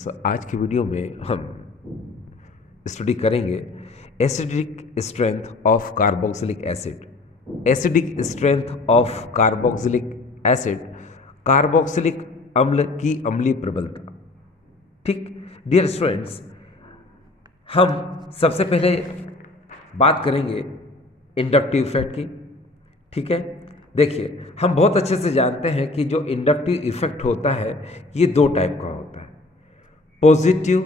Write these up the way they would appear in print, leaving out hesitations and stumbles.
आज की वीडियो में हम स्टडी करेंगे acidic strength of carboxylic acid. Acidic strength of carboxylic acid, carboxylic अम्ल की अम्लीय प्रबलता। ठीक डियर स्टूडेंट्स, हम सबसे पहले बात करेंगे इंडक्टिव इफेक्ट की। ठीक है, देखिए हम बहुत अच्छे से जानते हैं कि जो इंडक्टिव इफेक्ट होता है ये दो टाइप का होता है, positive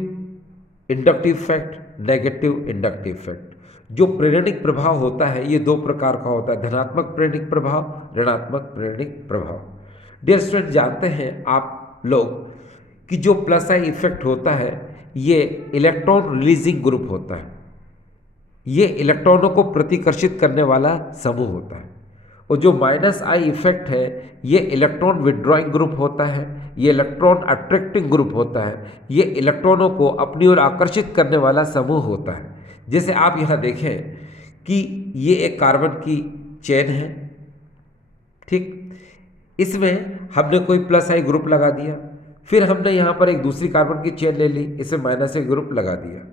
inductive effect, negative inductive effect. जो प्रेरणिक प्रभाव होता है ये दो प्रकार का होता है, धनात्मक प्रेरणिक प्रभाव, ऋणात्मक प्रेरणिक प्रभाव। डियर स्टूडेंट, जानते हैं आप लोग कि जो प्लस आई इफेक्ट होता है ये इलेक्ट्रॉन रिलीजिंग ग्रुप होता है, ये इलेक्ट्रॉनों को प्रतिकर्षित करने वाला समूह होता है। और जो माइनस आई इफेक्ट है ये इलेक्ट्रॉन विड्रॉइंग ग्रुप होता है, ये इलेक्ट्रॉन अट्रैक्टिंग ग्रुप होता है, ये इलेक्ट्रॉनों को अपनी ओर आकर्षित करने वाला समूह होता है। जैसे आप यहाँ देखें कि ये एक कार्बन की चेन है। ठीक, इसमें हमने कोई प्लस आई ग्रुप लगा दिया, फिर हमने यहाँ पर एक दूसरी कार्बन की चेन ले ली, इसमें माइनस आई ग्रुप लगा दिया।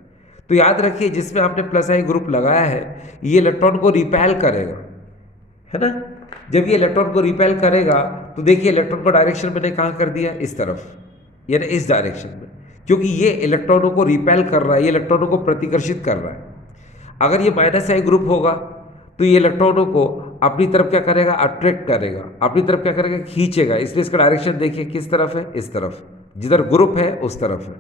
तो याद रखिए जिसमें आपने प्लस आई ग्रुप लगाया है ये इलेक्ट्रॉन को रिपेल करेगा, है ना। जब ये इलेक्ट्रॉन को रिपेल करेगा तो देखिए इलेक्ट्रॉन का डायरेक्शन मैंने कहाँ कर दिया, इस तरफ, यानी इस डायरेक्शन में, क्योंकि ये इलेक्ट्रॉनों को रिपेल कर रहा है, ये इलेक्ट्रॉनों को प्रतिकर्षित कर रहा है। अगर ये माइनस आई ग्रुप होगा तो ये इलेक्ट्रॉनों को अपनी तरफ क्या करेगा, अट्रैक्ट करेगा, अपनी तरफ क्या करेगा, खींचेगा। इसलिए इसका डायरेक्शन देखिए किस तरफ है, इस तरफ, जिधर ग्रुप है उस तरफ है।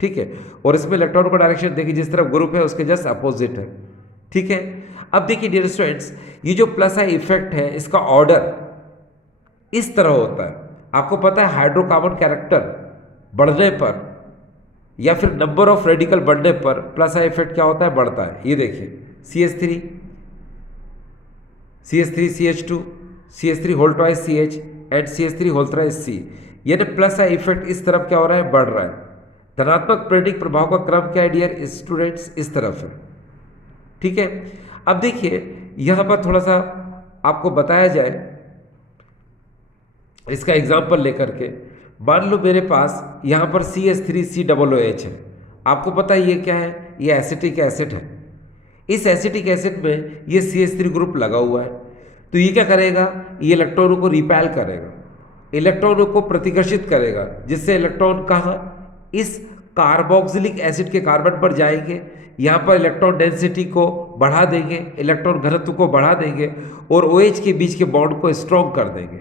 ठीक है, और इसमें इलेक्ट्रॉनों का डायरेक्शन देखिए जिस तरफ ग्रुप है उसके जस्ट अपोजिट है। ठीक है, अब देखिए डियर स्टूडेंट्स, ये जो प्लस आई इफेक्ट है इसका ऑर्डर इस तरह होता है। आपको पता है हाइड्रोकार्बन कैरेक्टर बढ़ने पर या फिर नंबर ऑफ रेडिकल बढ़ने पर प्लस आई इफेक्ट क्या होता है, बढ़ता है। ये देखिए CH3 CH3 CH2 CH3 whole twice CH and CH3 whole thrice C, यानी प्लस आई इफेक्ट इस तरफ क्या हो रहा है, बढ़ रहा है। धनात्मक प्रेरणिक प्रभाव का क्रम क्या है डियर स्टूडेंट्स, इस तरफ है। ठीक है, अब देखिए यहां पर थोड़ा सा आपको बताया जाए इसका एग्जाम्पल लेकर के। मान लो मेरे पास यहां पर CH3COOH है। आपको पता है ये क्या है, ये एसिटिक एसिड है। इस एसिटिक एसिड में ये CH3 ग्रुप लगा हुआ है, तो ये क्या करेगा, ये इलेक्ट्रॉनों को रिपेल करेगा, इलेक्ट्रॉनों को प्रतिकर्षित करेगा, जिससे इलेक्ट्रॉन कहाँ, इस कार्बोक्सिलिक एसिड के कार्बन पर जाएंगे, यहाँ पर इलेक्ट्रॉन डेंसिटी को बढ़ा देंगे, इलेक्ट्रॉन घनत्व को बढ़ा देंगे और OH के बीच के बॉन्ड को स्ट्रॉन्ग कर देंगे।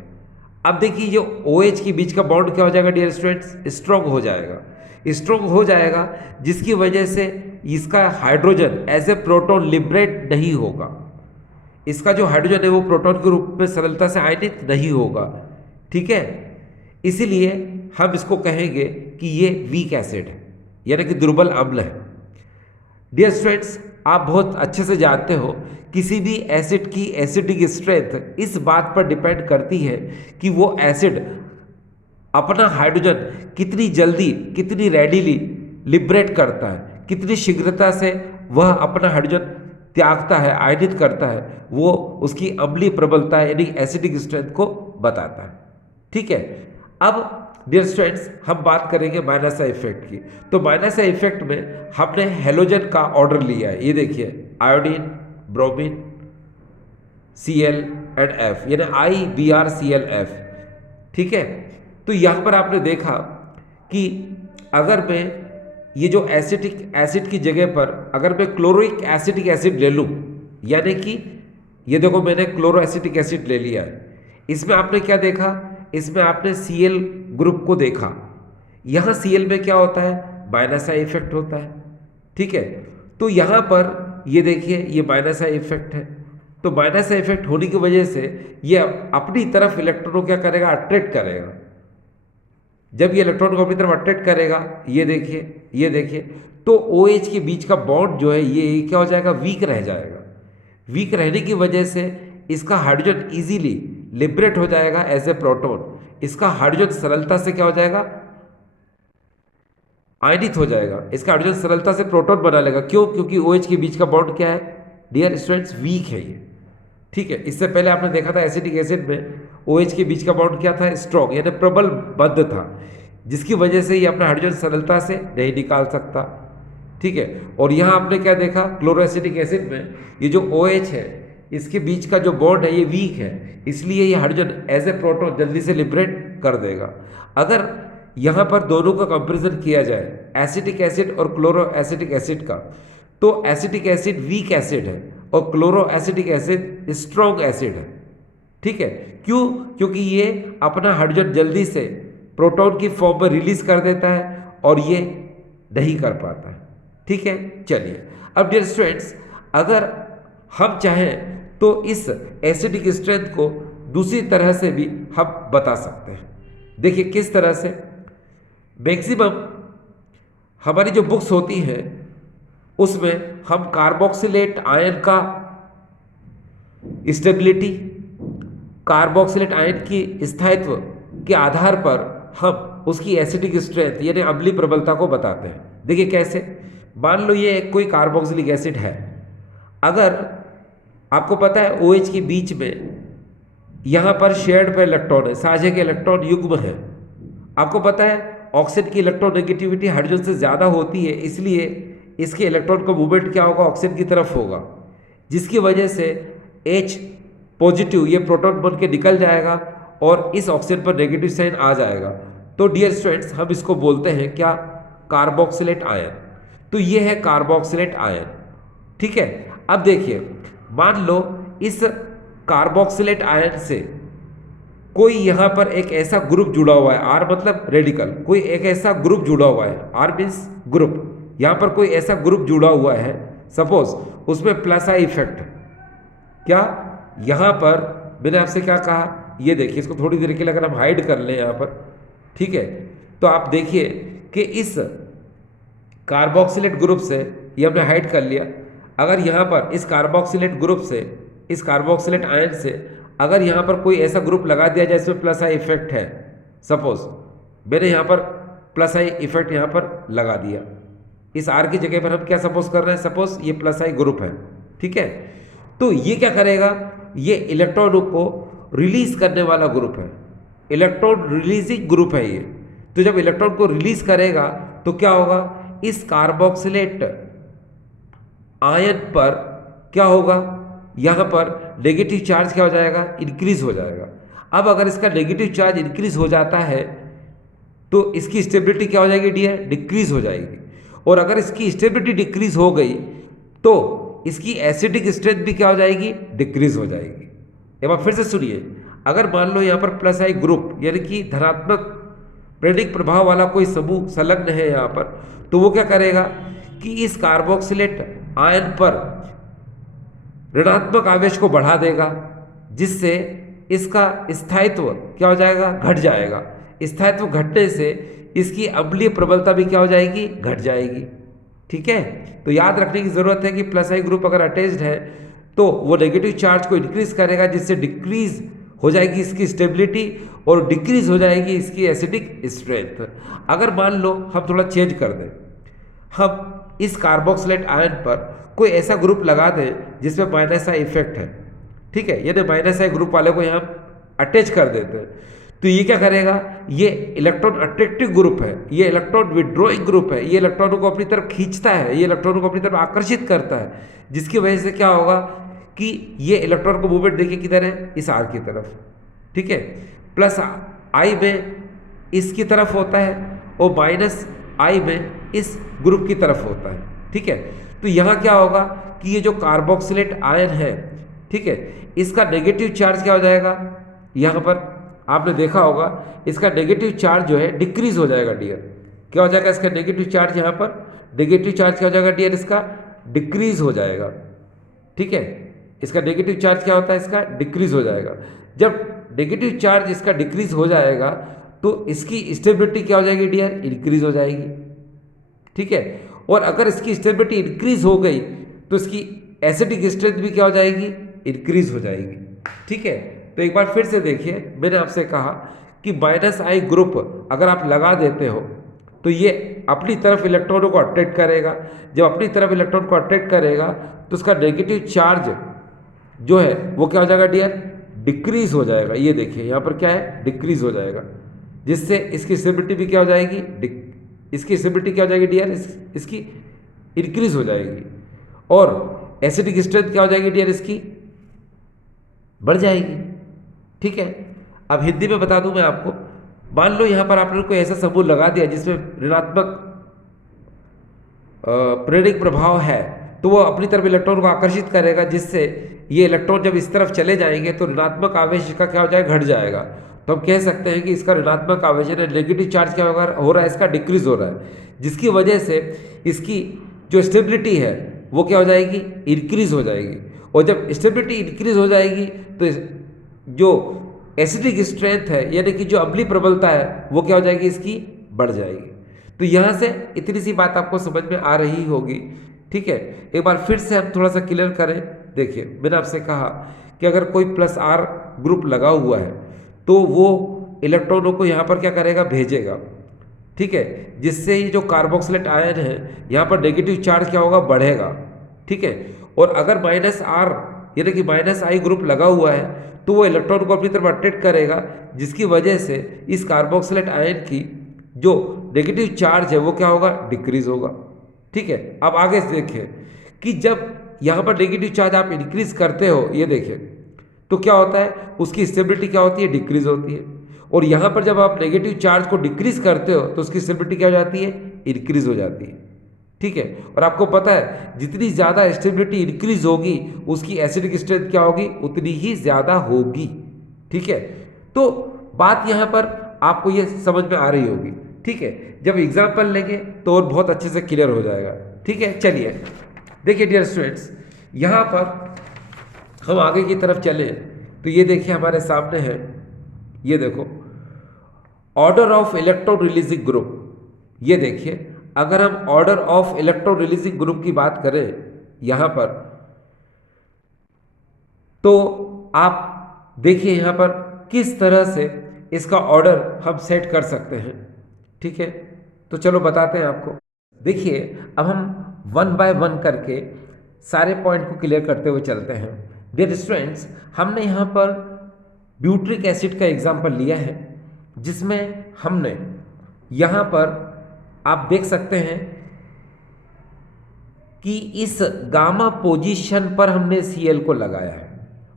अब देखिए जो OH के बीच का बॉन्ड क्या हो जाएगा डियर स्टूडेंट्स, स्ट्रॉन्ग हो जाएगा। स्ट्रॉन्ग हो जाएगा जिसकी वजह से इसका hydrogen as a proton liberate नहीं होगा। इसका जो हाइड्रोजन है वो प्रोटॉन के रूप में सरलता से आयनित नहीं होगा। ठीक है, इसीलिए हम इसको कहेंगे कि ये वीक एसिड है, यानी कि दुर्बल अम्ल है। डियर स्टूडेंट्स, आप बहुत अच्छे से जानते हो किसी भी एसिड की एसिडिक स्ट्रेंथ इस बात पर डिपेंड करती है कि वो एसिड अपना हाइड्रोजन कितनी जल्दी, कितनी रेडिली लिबरेट करता है, कितनी शीघ्रता से वह अपना हाइड्रोजन त्यागता है, आयनित करता है, वो उसकी अम्लीय प्रबलता यानी एसिडिक स्ट्रेंथ को बताता है। ठीक है, अब डियर स्टूडेंट्स हम बात करेंगे माइनस आई इफेक्ट की। तो माइनस आई इफेक्ट में हमने हेलोजन का ऑर्डर लिया है। ये देखिए iodine, bromine, Cl and F, यानी IBrClF। ठीक है, तो यहां पर आपने देखा कि अगर मैं ये जो एसिटिक एसिड की जगह पर अगर मैं क्लोरिक एसिटिक एसिड ले लूं, यानी कि ये देखो मैंने क्लोरो एसिटिक एसिड ले लिया है, इसमें आपने क्या देखा, इसमें आपने Cl ग्रुप को देखा। यहां Cl में क्या होता है, माइनस आई इफेक्ट होता है। ठीक है, तो यहां पर ये देखिए ये माइनस आई इफेक्ट है। तो माइनस आई इफेक्ट होने की वजह से ये अपनी तरफ इलेक्ट्रॉनों क्या करेगा, अट्रैक्ट करेगा। जब ये इलेक्ट्रॉन को अपनी तरफ अट्रैक्ट करेगा, ये देखिए, ये देखिए, तो OH के बीच का बॉन्ड जो है ये क्या हो जाएगा, वीक रह जाएगा। वीक रहने की वजह से इसका हाइड्रोजन इजीली लिबरेट हो जाएगा एज ए प्रोटॉन। इसका हाइड्रोजन सरलता से क्या हो जाएगा, आयनित हो जाएगा। इसका हाइड्रोजन सरलता से प्रोटॉन बना लेगा। क्यों, क्योंकि OH के बीच का बॉन्ड क्या है डियर स्टूडेंट्स, वीक है ये। ठीक है, इससे पहले आपने देखा था एसिटिक एसिड में OH के बीच का बॉन्ड क्या था, स्ट्रॉन्ग, यानी प्रबल बद्ध था। जिसकी वजह से ये अपना हाइड्रोजन सरलता से नहीं निकाल सकता। ठीक है, और यहाँ आपने क्या देखा, क्लोरोएसिटिक एसिड में ये जो OH है इसके बीच का जो बॉन्ड है ये वीक है, इसलिए ये हाइड्रोजन एज ए प्रोटॉन जल्दी से लिबरेट कर देगा। अगर यहाँ पर दोनों का कंपेरिजन किया जाए एसिटिक एसिड और क्लोरो एसिटिक एसिड का, तो एसिटिक एसिड वीक एसिड है और chloro acetic acid strong acid है। ठीक है, क्यों? क्योंकि ये अपना हाइड्रोजन जल्दी से प्रोटॉन की फॉर्म में रिलीज कर देता है और ये नहीं कर पाता है। ठीक है, चलिए अब डियर स्टूडेंट्स, अगर हम चाहें तो इस एसिडिक स्ट्रेंथ को दूसरी तरह से भी हम बता सकते हैं। देखिए किस तरह से। मैक्सिमम हमारी जो बुक्स होती हैं उसमें हम कार्बोक्सिलेट आयन का स्टेबिलिटी, कार्बोक्सिलेट आयन की स्थायित्व के आधार पर हम उसकी एसिडिक स्ट्रेंथ यानी अम्लीय प्रबलता को बताते हैं। देखिए कैसे। मान लो ये कोई कार्बोक्सिलिक एसिड है, अगर आपको पता है OH के बीच में यहाँ पर शेयर्ड पे इलेक्ट्रॉन है, साझे के इलेक्ट्रॉन युग्म है। आपको पता है ऑक्सीजन की इलेक्ट्रोनेगेटिविटी हाइड्रोजन से ज़्यादा होती है, इसलिए इसके इलेक्ट्रॉन का मूवमेंट क्या होगा, ऑक्सीजन की तरफ होगा, जिसकी वजह से H पॉजिटिव ये प्रोटॉन बन के निकल जाएगा और इस ऑक्सीजन पर नेगेटिव साइन आ जाएगा। तो डियर स्टूडेंट्स हम इसको बोलते हैं क्या, कार्बोक्सिलेट आयन। तो ये है कार्बोक्सिलेट आयन। ठीक है, अब देखिए मान लो इस कार्बोक्सिलेट आयन से कोई यहाँ पर एक ऐसा ग्रुप जुड़ा हुआ है, R मतलब रेडिकल, कोई एक ऐसा ग्रुप जुड़ा हुआ है, R मीन्स ग्रुप, यहाँ पर कोई ऐसा ग्रुप जुड़ा हुआ है, सपोज उसमें प्लस आई इफेक्ट। क्या यहाँ पर मैंने आपसे क्या कहा, ये देखिए इसको थोड़ी देर के लिए अगर हम हाइड कर लें यहाँ पर, ठीक है, तो आप देखिए कि इस कार्बोक्सिलेट ग्रुप से ये हमने हाइड कर लिया। अगर यहाँ पर इस कार्बोक्सिलेट ग्रुप से, इस कार्बोक्सिलेट आयन से अगर यहाँ पर कोई ऐसा ग्रुप लगा दिया जाए इसमें प्लस आई इफेक्ट है, सपोज मैंने यहाँ पर प्लस आई इफेक्ट यहाँ पर लगा दिया, इस R की जगह पर हम क्या सपोज कर रहे हैं, सपोज ये प्लस आई ग्रुप है। ठीक है, तो ये क्या करेगा, ये इलेक्ट्रॉनों को रिलीज करने वाला ग्रुप है, इलेक्ट्रॉन रिलीजिंग ग्रुप है ये। तो जब इलेक्ट्रॉन को रिलीज करेगा तो क्या होगा, इस कार्बोक्सिलेट आयन पर क्या होगा, यहाँ पर नेगेटिव चार्ज क्या हो जाएगा, इंक्रीज हो जाएगा। अब अगर इसका नेगेटिव चार्ज इंक्रीज हो जाता है तो इसकी स्टेबिलिटी क्या हो जाएगी डियर, डिक्रीज हो जाएगी। और अगर इसकी स्टेबिलिटी डिक्रीज हो गई तो इसकी एसिडिक स्ट्रेंथ भी क्या हो जाएगी, डिक्रीज हो जाएगी। एक बार फिर से सुनिए, अगर मान लो यहाँ पर प्लस आई ग्रुप यानी कि धनात्मक प्रेरक प्रभाव वाला कोई समूह संलग्न है यहाँ पर, तो वो क्या करेगा कि इस कार्बोक्सिलेट आयन पर ऋणात्मक आवेश को बढ़ा देगा, जिससे इसका स्थायित्व क्या हो जाएगा, घट जाएगा। स्थायित्व घटने से इसकी अम्लीय प्रबलता भी क्या हो जाएगी, घट जाएगी। ठीक है, तो याद रखने की जरूरत है कि प्लस आई ग्रुप अगर अटैच्ड है तो वो नेगेटिव चार्ज को इंक्रीज करेगा, जिससे डिक्रीज हो जाएगी इसकी स्टेबिलिटी और डिक्रीज हो जाएगी इसकी एसिडिक स्ट्रेंथ। अगर मान लो हम थोड़ा चेंज कर दें, हम इस कार्बोक्सिलेट आयन पर कोई ऐसा ग्रुप लगा दें जिसमें माइनस आई इफेक्ट है, ठीक है, यानी माइनस आई ग्रुप वाले को यहाँ अटैच कर देते हैं, तो ये क्या करेगा, ये इलेक्ट्रॉन अट्रैक्टिव ग्रुप है, ये इलेक्ट्रॉन विड्रॉइंग ग्रुप है, ये इलेक्ट्रॉनों को अपनी तरफ खींचता है, ये इलेक्ट्रॉनों को अपनी तरफ आकर्षित करता है, जिसकी वजह से क्या होगा कि ये इलेक्ट्रॉन को मूवमेंट देखिए किधर है, इस R की तरफ। ठीक है, प्लस आई में इसकी तरफ होता है और माइनस आई में इस ग्रुप की तरफ होता है। ठीक है, तो यहाँ क्या होगा कि ये जो कार्बोक्सिलेट आयन है, ठीक है, इसका नेगेटिव चार्ज क्या हो जाएगा, यहाँ पर आपने देखा होगा इसका नेगेटिव चार्ज जो है डिक्रीज हो जाएगा डियर। क्या हो जाएगा इसका नेगेटिव चार्ज, यहाँ पर नेगेटिव चार्ज क्या हो जाएगा डियर, इसका डिक्रीज हो जाएगा। ठीक है, इसका नेगेटिव चार्ज क्या होता है, इसका डिक्रीज हो जाएगा। जब नेगेटिव चार्ज इसका डिक्रीज हो जाएगा तो इसकी स्टेबिलिटी क्या हो जाएगी डियर, इंक्रीज हो जाएगी। ठीक है, और अगर इसकी स्टेबिलिटी इंक्रीज हो गई तो इसकी एसिडिक स्ट्रेंथ भी क्या हो जाएगी, इंक्रीज हो जाएगी। ठीक है, तो एक बार फिर से देखिए, मैंने आपसे कहा कि माइनस आई ग्रुप अगर आप लगा देते हो तो ये अपनी तरफ इलेक्ट्रॉनों को अट्रैक्ट करेगा। जब अपनी तरफ इलेक्ट्रॉन को अट्रैक्ट करेगा तो उसका नेगेटिव चार्ज जो है वो क्या हो जाएगा डियर, डिक्रीज हो जाएगा। ये देखिए यहाँ पर क्या है, डिक्रीज हो जाएगा। जिससे इसकी स्टेबिलिटी भी क्या हो जाएगी, इसकी स्टेबिलिटी क्या हो जाएगी डियर, इसकी इंक्रीज हो जाएगी, और एसिडिक स्ट्रेंथ क्या हो जाएगी डियर, इसकी बढ़ जाएगी। ठीक है, अब हिंदी में बता दूं मैं आपको, मान लो यहां पर आपने कोई ऐसा समूह लगा दिया जिसमें ऋणात्मक प्रेरक प्रभाव है, तो वो अपनी तरफ इलेक्ट्रॉन को आकर्षित करेगा, जिससे ये इलेक्ट्रॉन जब इस तरफ चले जाएंगे तो ऋणात्मक आवेश का क्या हो जाएगा, घट जाएगा। तो हम कह सकते हैं कि इसका ऋणात्मक आवेश है, नेगेटिव चार्ज क्या हो रहा है, इसका डिक्रीज हो रहा है, जिसकी वजह से इसकी जो स्टेबिलिटी है वो क्या हो जाएगी, इंक्रीज हो जाएगी। और जब स्टेबिलिटी इंक्रीज हो जाएगी तो जो एसिडिक स्ट्रेंथ है, यानी कि जो अम्लीय प्रबलता है, वो क्या हो जाएगी, इसकी बढ़ जाएगी। तो यहाँ से इतनी सी बात आपको समझ में आ रही होगी। ठीक है, एक बार फिर से हम थोड़ा सा क्लियर करें। देखिए, मैंने आपसे कहा कि अगर कोई प्लस आर ग्रुप लगा हुआ है तो वो इलेक्ट्रॉनों को यहाँ पर क्या करेगा, भेजेगा। ठीक है, जिससे ये जो कार्बोक्सिलेट आयन है यहाँ पर नेगेटिव चार्ज क्या होगा, बढ़ेगा। ठीक है, और अगर माइनस आर यानी कि माइनस आई ग्रुप लगा हुआ है तो वो इलेक्ट्रॉन को अपनी तरफ अट्रैक्ट करेगा, जिसकी वजह से इस कार्बोक्सिलेट आयन की जो नेगेटिव चार्ज है वो क्या होगा, डिक्रीज होगा। ठीक है, अब आगे से देखिए कि जब यहाँ पर नेगेटिव चार्ज आप इंक्रीज करते हो, ये देखिए, तो क्या होता है, उसकी स्टेबिलिटी क्या होती है, डिक्रीज होती है। और यहाँ पर जब आप नेगेटिव चार्ज को डिक्रीज करते हो तो उसकी स्टेबिलिटी क्या हो जाती है, इंक्रीज हो जाती है। ठीक है, और आपको पता है जितनी ज़्यादा स्टेबिलिटी इंक्रीज होगी उसकी एसिडिक स्ट्रेंथ क्या होगी, उतनी ही ज़्यादा होगी। ठीक है, तो बात यहाँ पर आपको ये समझ में आ रही होगी। ठीक है, जब एग्जाम्पल लेंगे तो और बहुत अच्छे से क्लियर हो जाएगा। ठीक है, चलिए देखिए डियर स्टूडेंट्स, यहाँ पर हम आगे की तरफ चले तो ये देखिए हमारे सामने है, ये देखो order of electron releasing group. ये देखिए, अगर हम order of electron releasing group की बात करें यहां पर, तो आप देखिए यहां पर किस तरह से इसका ऑर्डर हम सेट कर सकते हैं। ठीक है, तो चलो बताते हैं आपको। देखिए, अब हम वन बाय वन करके सारे पॉइंट को क्लियर करते हुए चलते हैं। डियर स्टूडेंट्स, हमने यहाँ पर ब्यूट्रिक एसिड का एग्जाम्पल लिया है, जिसमें हमने यहाँ पर आप देख सकते हैं कि इस गामा पोजीशन पर हमने Cl को लगाया है,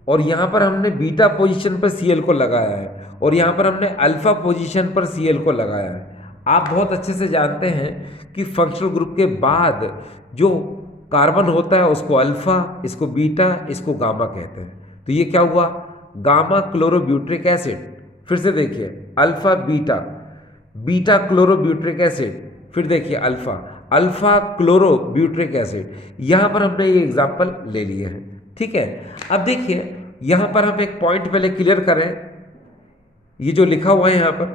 और यहाँ पर हमने बीटा पोजीशन पर Cl को लगाया है, और यहाँ पर हमने अल्फा पोजीशन पर Cl को लगाया है। आप बहुत अच्छे से जानते हैं कि फंक्शनल ग्रुप के बाद जो कार्बन होता है उसको अल्फा, इसको बीटा, इसको गामा कहते हैं। तो ये क्या हुआ, गामा क्लोरोब्यूट्रिक एसिड। फिर से देखिए, alpha beta, beta chlorobutyric acid, फिर देखिए अल्फा, अल्फा क्लोरोब्यूट्रिक एसिड। यहाँ पर हमने ये एग्जाम्पल ले लिए हैं। ठीक है, अब देखिए यहाँ पर हम एक पॉइंट पहले क्लियर करें। ये जो लिखा हुआ है यहाँ पर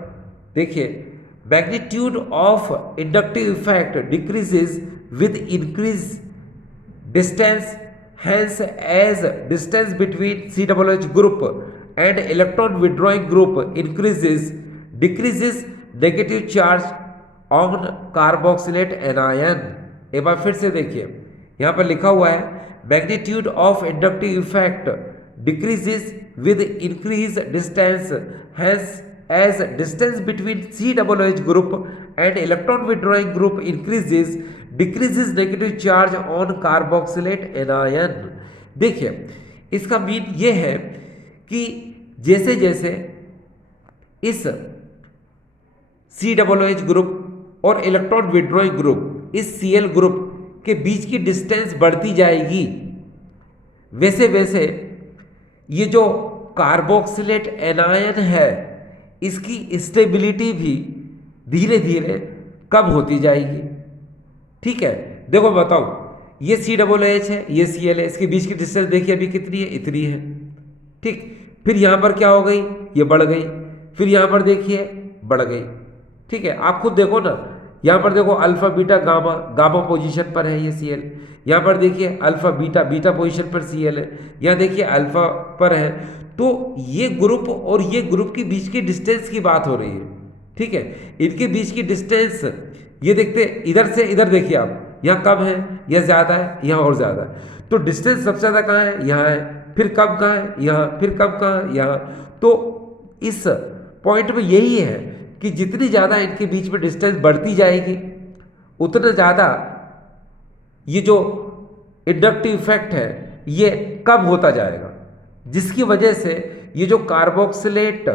देखिए, magnitude of inductive effect decreases with increase distance, hence as distance between COOH group and electron withdrawing group increases, decreases negative charge on carboxylate anion। एक बार फिर से देखिए, यहाँ पर लिखा हुआ है magnitude of inductive effect decreases with increase distance, hence as distance between COOH group and electron withdrawing group increases, decreases negative charge on carboxylate anion। देखिए, इसका मीन ये है कि जैसे जैसे इस COOH ग्रुप और इलेक्ट्रॉन विड्रॉइंग ग्रुप, इस Cl ग्रुप के बीच की डिस्टेंस बढ़ती जाएगी, वैसे वैसे ये जो कार्बोक्सिलेट एनायन है इसकी स्टेबिलिटी भी धीरे धीरे कम होती जाएगी। ठीक है, देखो बताओ, ये COOH है, ये Cl है, इसके बीच की डिस्टेंस देखिए अभी कितनी है, इतनी है। ठीक, फिर यहाँ पर क्या हो गई, ये बढ़ गई, फिर यहाँ पर देखिए बढ़ गई। ठीक है, आप खुद देखो ना, यहाँ पर देखो alpha beta gamma, gamma position पर है ये Cl, यहाँ पर देखिए अल्फा बीटा, बीटा पोजीशन पर Cl है, यहाँ देखिए अल्फा पर है। तो ये ग्रुप और ये ग्रुप के बीच की डिस्टेंस की बात हो रही है। ठीक है, इनके बीच की डिस्टेंस ये देखते, इधर से इधर देखिए आप, यहाँ कम है, यह ज़्यादा है, यहाँ और ज़्यादा है। तो डिस्टेंस सबसे ज़्यादा कहाँ है, यहाँ है, फिर कम कहाँ है, यहाँ, फिर कम कहाँ है, यहाँ। तो इस पॉइंट में यही है कि जितनी ज़्यादा इनके बीच में डिस्टेंस बढ़ती जाएगी उतना ज़्यादा ये जो इंडक्टिव इफेक्ट है ये कम होता जाएगा, जिसकी वजह से ये जो कार्बोक्सिलेट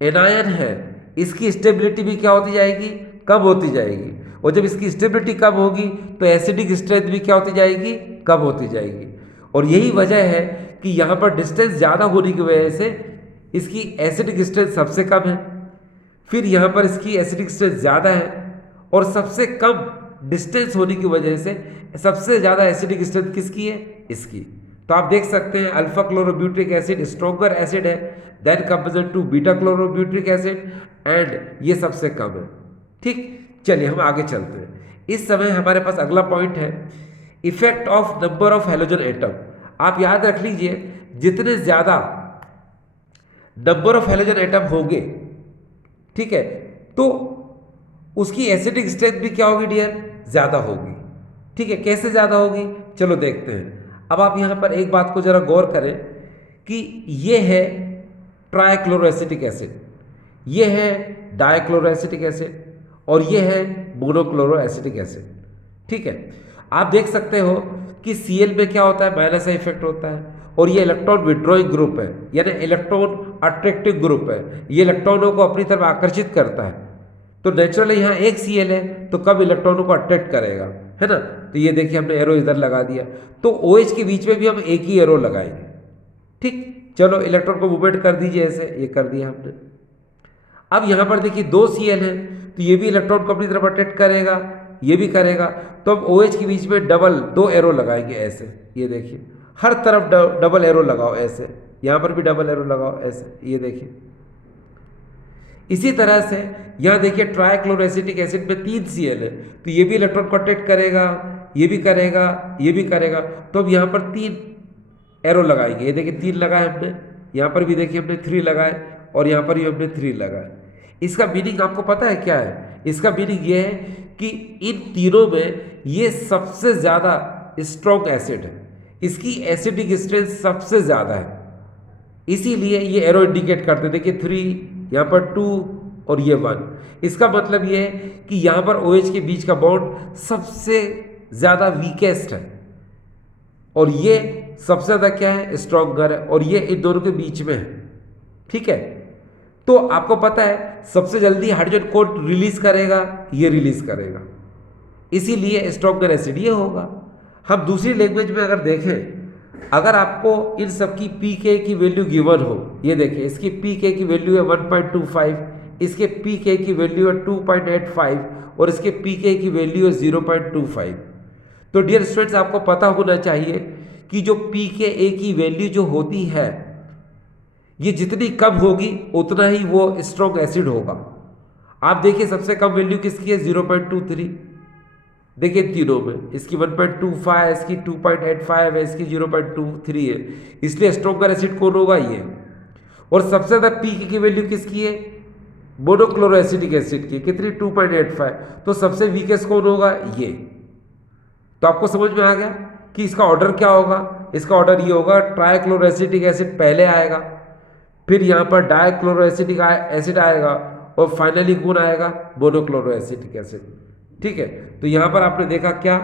एनायन है इसकी स्टेबिलिटी भी क्या होती जाएगी, कम होती जाएगी। और जब इसकी स्टेबिलिटी कम होगी तो एसिडिक स्ट्रेंथ भी क्या होती जाएगी, कम होती जाएगी। और यही वजह है कि यहाँ पर डिस्टेंस ज़्यादा होने की वजह से इसकी एसिडिक स्ट्रेंथ सबसे कम है, फिर यहाँ पर इसकी एसिडिक स्ट्रेंथ ज़्यादा है, और सबसे कम डिस्टेंस होने की वजह से सबसे ज़्यादा एसिडिक स्ट्रेंथ किसकी है, इसकी। तो आप देख सकते हैं alpha chlorobutyric acid stronger acid है than comparison to beta chlorobutyric acid, and ये सबसे कम है। ठीक, चलिए हम आगे चलते हैं। इस समय हमारे पास अगला पॉइंट है effect of number of halogen atom. आप याद रख लीजिए जितने ज़्यादा नंबर ऑफ हैलोजन एटम होंगे, ठीक है, तो उसकी एसिडिक स्ट्रेंथ भी क्या होगी डियर, ज़्यादा होगी। ठीक है, कैसे ज़्यादा होगी, चलो देखते हैं। अब आप यहाँ पर एक बात को जरा गौर करें कि ये है ट्राइक्लोरोएसिटिक एसिड, ये है डाइक्लोरोएसिटिक एसिड, और ये है मोनोक्लोरोएसिटिक एसिड। ठीक है, आप देख सकते हो कि Cl में क्या होता है, माइनस इफेक्ट होता है, और ये इलेक्ट्रॉन विड्रॉइंग ग्रुप है, यानी इलेक्ट्रॉन अट्रैक्टिव ग्रुप है, ये इलेक्ट्रॉनों को अपनी तरफ आकर्षित करता है। तो नेचुरली यहाँ एक Cl है तो कब इलेक्ट्रॉनों को अट्रैक्ट करेगा, है ना। तो ये देखिए हमने एरो इधर लगा दिया, तो OH के बीच में भी हम एक ही एरो लगाएंगे। ठीक, चलो इलेक्ट्रॉन को मूवमेंट कर दीजिए, ऐसे ये कर दिया हमने। अब यहाँ पर देखिए दो Cl है तो ये भी इलेक्ट्रॉन को अपनी तरफ अट्रैक्ट करेगा, ये भी करेगा, तो अब OH के बीच में डबल दो एरो लगाएंगे ऐसे। ये देखिए हर तरफ डबल एरो लगाओ ऐसे, यहाँ पर भी डबल एरो लगाओ ऐसे, ये देखिए। इसी तरह से यहाँ देखिए ट्राइक्लोरोएसिटिक एसिड में 3 Cl है तो ये भी इलेक्ट्रॉन को अट्रैक्ट करेगा, ये भी करेगा, ये भी करेगा, तो अब यहाँ पर 3 एरो लगाएंगे। ये देखिए 3 लगाए हमने, यहाँ पर भी देखिए हमने 3 लगाए, और यहाँ पर भी हमने 3 लगाए। इसका मीनिंग आपको पता है क्या है, इसका मीनिंग ये है कि इन तीनों में ये सबसे ज़्यादा स्ट्रॉन्ग एसिड है, इसकी एसिडिक स्ट्रेंथ सबसे ज़्यादा है, इसीलिए ये एरो इंडिकेट करते हैं। देखिए 3, यहाँ पर 2 और ये 1। इसका मतलब ये है कि यहाँ पर OH के बीच का बॉन्ड सबसे ज़्यादा वीकेस्ट है, और ये सबसे ज़्यादा क्या है, स्ट्रॉन्गर है, और ये इन दोनों के बीच में है। ठीक है, तो आपको पता है सबसे जल्दी हाइड्रोजन को रिलीज करेगा, ये रिलीज करेगा, इसीलिए स्ट्रॉन्गर एसिड ये होगा। हम दूसरी लैंग्वेज में अगर देखें, अगर आपको इन सब की pK की वैल्यू गिवन हो, ये देखिए इसकी pK की वैल्यू है 1.25, इसके pK की वैल्यू है 2.85, और इसके pK की वैल्यू है 0.25। तो डियर स्टूडेंट्स आपको पता होना चाहिए कि जो pKa की वैल्यू जो होती है ये जितनी कम होगी उतना ही वो स्ट्रॉन्ग एसिड होगा। आप देखिए सबसे कम वैल्यू किसकी है, 0.23। देखिए तीनों में इसकी 1.25, इसकी 2.85 है, इसकी 0.23 है, इसलिए स्ट्रॉन्गर एसिड कौन होगा, ये। और सबसे ज़्यादा pK की वैल्यू किसकी है, मोनोक्लोरोएसिटिक एसिड की, कितनी, 2.85। तो सबसे वीकेस्ट कौन होगा, ये। तो आपको समझ में आ गया कि इसका ऑर्डर क्या होगा, इसका ऑर्डर ये होगा, ट्राइक्लोरोएसिटिक एसिड पहले आएगा, फिर यहाँ पर डाइक्लोरोएसिटिक एसिड आएगा, और फाइनली कौन आएगा, मोनोक्लोरोएसिटिक एसिड। ठीक है, तो यहाँ पर आपने देखा क्या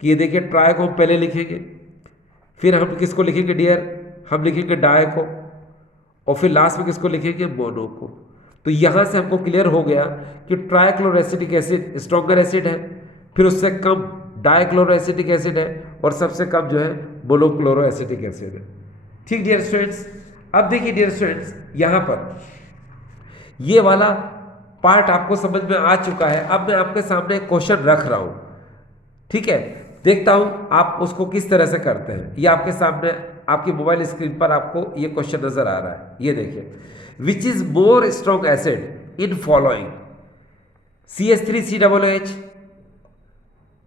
कि ये देखिए ट्राई को हम पहले लिखेंगे, फिर हम किसको लिखेंगे डियर, हम लिखेंगे डाई को, और फिर लास्ट में किसको लिखेंगे, मोनो को। तो यहाँ से हमको क्लियर हो गया कि ट्राइक्लोरोएसिटिक एसिड स्ट्रॉन्गर एसिड है, फिर उससे कम डाइक्लोरोएसिटिक एसिड है, और सबसे कम जो है मोनोक्लोरोएसिटिक एसिड है। ठीक डियर स्टूडेंट्स, अब देखिए डियर स्टूडेंट्स यहाँ पर ये वाला पार्ट आपको समझ में आ चुका है। अब मैं आपके सामने क्वेश्चन रख रहा हूं, ठीक है, देखता हूं आप उसको किस तरह से करते हैं। ये आपके सामने आपकी मोबाइल स्क्रीन पर आपको ये क्वेश्चन नजर आ रहा है। ये देखिए, which is more strong acid in following, CH3COOH,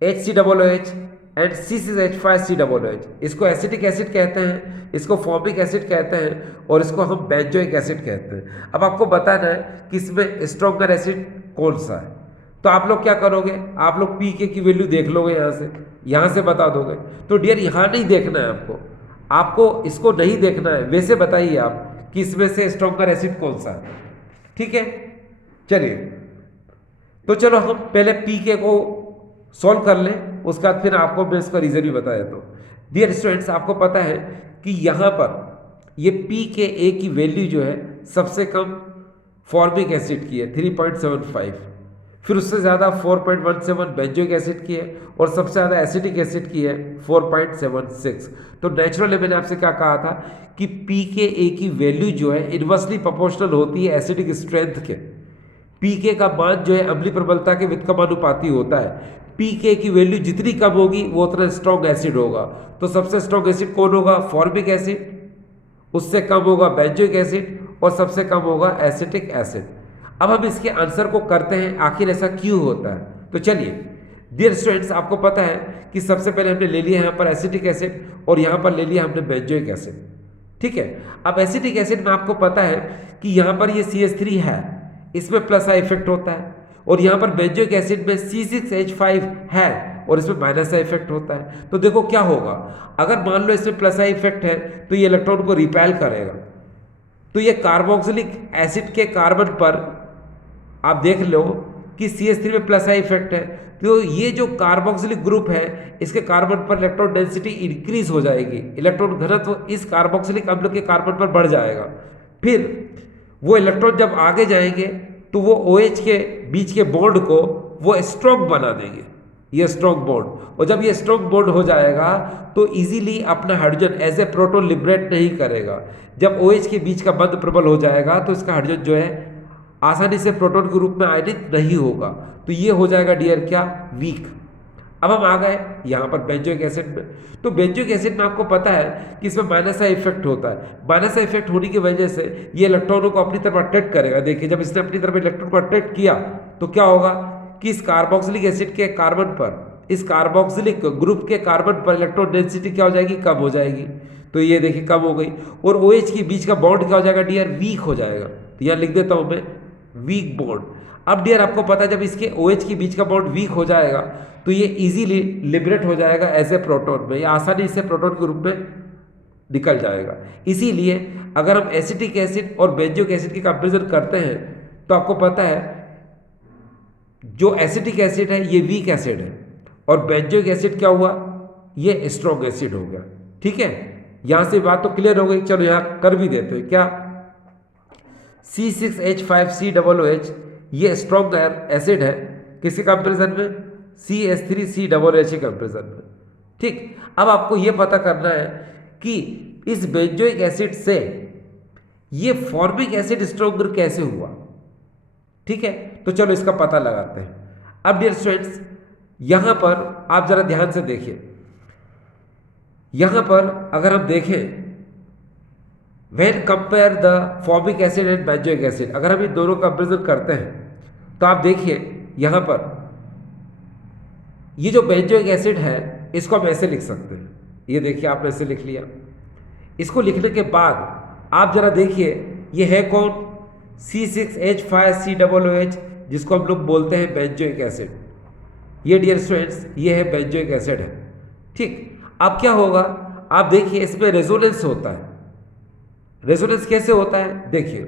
HCOOH and C6H5COOH। इसको एसिटिक एसिड कहते हैं, इसको फॉर्मिक एसिड कहते हैं, और इसको हम बेंजोइक एसिड कहते हैं। अब आपको बताना है कि इसमें स्ट्रॉन्गर एसिड कौन सा है। तो आप लोग क्या करोगे, आप लोग pK की वैल्यू देख लोगे, यहाँ से बता दोगे। तो डियर यहाँ नहीं देखना है आपको, आपको इसको नहीं देखना है, वैसे बताइए आप कि इसमें से स्ट्रॉन्गर एसिड कौन सा है। ठीक है, चलिए, तो चलो हम पहले पीके को सॉल्व कर लें, उसके बाद फिर आपको मैं इसका रीजन भी बताया। तो डियर स्टूडेंट्स, आपको पता है कि यहाँ पर ये पी के ए की वैल्यू जो है सबसे कम फॉर्मिक एसिड की है 3.75, फिर उससे ज़्यादा 4.17 बेंजोइक एसिड की है, और सबसे ज़्यादा एसिटिक एसिड की है 4.76। तो नेचुरली मैंने आपसे क्या कहा था कि पी के ए की वैल्यू जो है इन्वर्सली प्रोपोर्शनल होती है एसिडिक स्ट्रेंथ के। पीके का मान जो है अम्लीय प्रबलता के व्युत्क्रमानुपाती होता है। पीके की वैल्यू जितनी कम होगी वो उतना स्ट्रॉन्ग एसिड होगा। तो सबसे स्ट्रॉन्ग एसिड कौन होगा? फॉर्मिक एसिड, उससे कम होगा बेंजोइक एसिड, और सबसे कम होगा एसिटिक एसिड। अब हम इसके आंसर को करते हैं, आखिर ऐसा क्यों होता है। तो चलिए डियर स्टूडेंट्स, आपको पता है कि सबसे पहले हमने ले लिया यहाँ पर एसिटिक एसिड, और यहाँ पर ले लिया हमने बेंजोइक एसिड। ठीक है, अब एसिटिक एसिड में आपको पता है कि यहाँ पर ये CH3 है, इसमें प्लस आई इफेक्ट होता है, और यहाँ पर बेंजोइक एसिड में C6H5 है और इसमें माइनस आई इफेक्ट होता है। तो देखो क्या होगा, अगर मान लो इसमें प्लस आई इफेक्ट है तो ये इलेक्ट्रॉन को रिपेल करेगा। तो ये कार्बोक्सिलिक एसिड के कार्बन पर आप देख लो कि CH3 में प्लस आई इफेक्ट है, तो ये जो कार्बोक्सिलिक ग्रुप है इसके कार्बन पर इलेक्ट्रॉन डेंसिटी इंक्रीज हो जाएगी, इलेक्ट्रॉन घनत्व इस कार्बोक्सिलिक अम्ल के कार्बन पर बढ़ जाएगा। फिर वो इलेक्ट्रॉन जब आगे जाएंगे तो वो OH के बीच के बॉन्ड को वो स्ट्रॉन्ग बना देंगे, ये स्ट्रॉन्ग बॉन्ड, और जब ये स्ट्रॉन्ग बॉन्ड हो जाएगा तो इजीली अपना hydrogen as a proton liberate नहीं करेगा। जब OH के बीच का बंध प्रबल हो जाएगा तो इसका हाइड्रोजन जो है आसानी से प्रोटॉन के रूप में आयनित नहीं होगा, तो ये हो जाएगा डियर क्या? वीक। अब हम आ गए यहाँ पर बेंजोइक एसिड में। तो बेंजोइक एसिड में आपको पता है कि इसमें माइनस आई इफेक्ट होता है। माइनस आई इफेक्ट होने की वजह से ये इलेक्ट्रॉनों को अपनी तरफ अट्रैक्ट करेगा। देखिए, जब इसने अपनी तरफ इलेक्ट्रॉन को अट्रैक्ट किया तो क्या होगा कि इस कार्बोक्सिलिक एसिड के कार्बन पर, इस कार्बोक्सिलिक ग्रुप के कार्बन पर इलेक्ट्रॉन डेंसिटी क्या हो जाएगी? कम हो जाएगी। तो ये देखिए कम हो गई, और OH के बीच का बॉन्ड क्या हो जाएगा डियर? वीक हो जाएगा। तो यहाँ लिख देता हूँ मैं वीक बॉन्ड। अब डियर आपको पता है जब इसके OH के बीच का बॉन्ड वीक हो जाएगा तो ये इजीली लिबरेट हो जाएगा एज ए प्रोटॉन में, या आसानी से प्रोटॉन के रूप में निकल जाएगा। इसीलिए अगर हम एसिटिक एसिड और बेंजोइक एसिड की कंपेरिजन करते हैं तो आपको पता है जो एसिटिक एसिड है ये वीक एसिड है, और बेंजोइक एसिड क्या हुआ? ये स्ट्रॉन्ग एसिड हो गया। ठीक है, यहां से बात तो क्लियर हो गई। चलो यहां कर भी देते हैं क्या? C6H5COOH ये स्ट्रॉन्ग एसिड है, किसके कंपेरिजन में? CH3COOH के कंपेरिजन में। ठीक, अब आपको यह पता करना है कि इस बेंजोइक एसिड से ये फॉर्मिक एसिड स्ट्रॉन्गर कैसे हुआ। ठीक है, तो चलो इसका पता लगाते हैं। अब डियर स्टूडेंट्स, यहां पर आप जरा ध्यान से देखिए, यहां पर अगर हम देखें when compare the formic acid and benzoic acid, अगर हम इन दोनों का कंपेरिजन करते हैं तो आप देखिए यहां पर ये जो बेंजोइक एसिड है इसको हम ऐसे लिख सकते हैं। ये देखिए आपने ऐसे लिख लिया। इसको लिखने के बाद आप जरा देखिए ये है कौन? C6H5COOH, जिसको हम लोग बोलते हैं बेंजोइक एसिड। ये डियर स्टूडेंट्स ये है बेंजोइक एसिड है। ठीक, अब क्या होगा? आप देखिए इसमें रेजोनेंस होता है। रेजोनेंस कैसे होता है? देखिए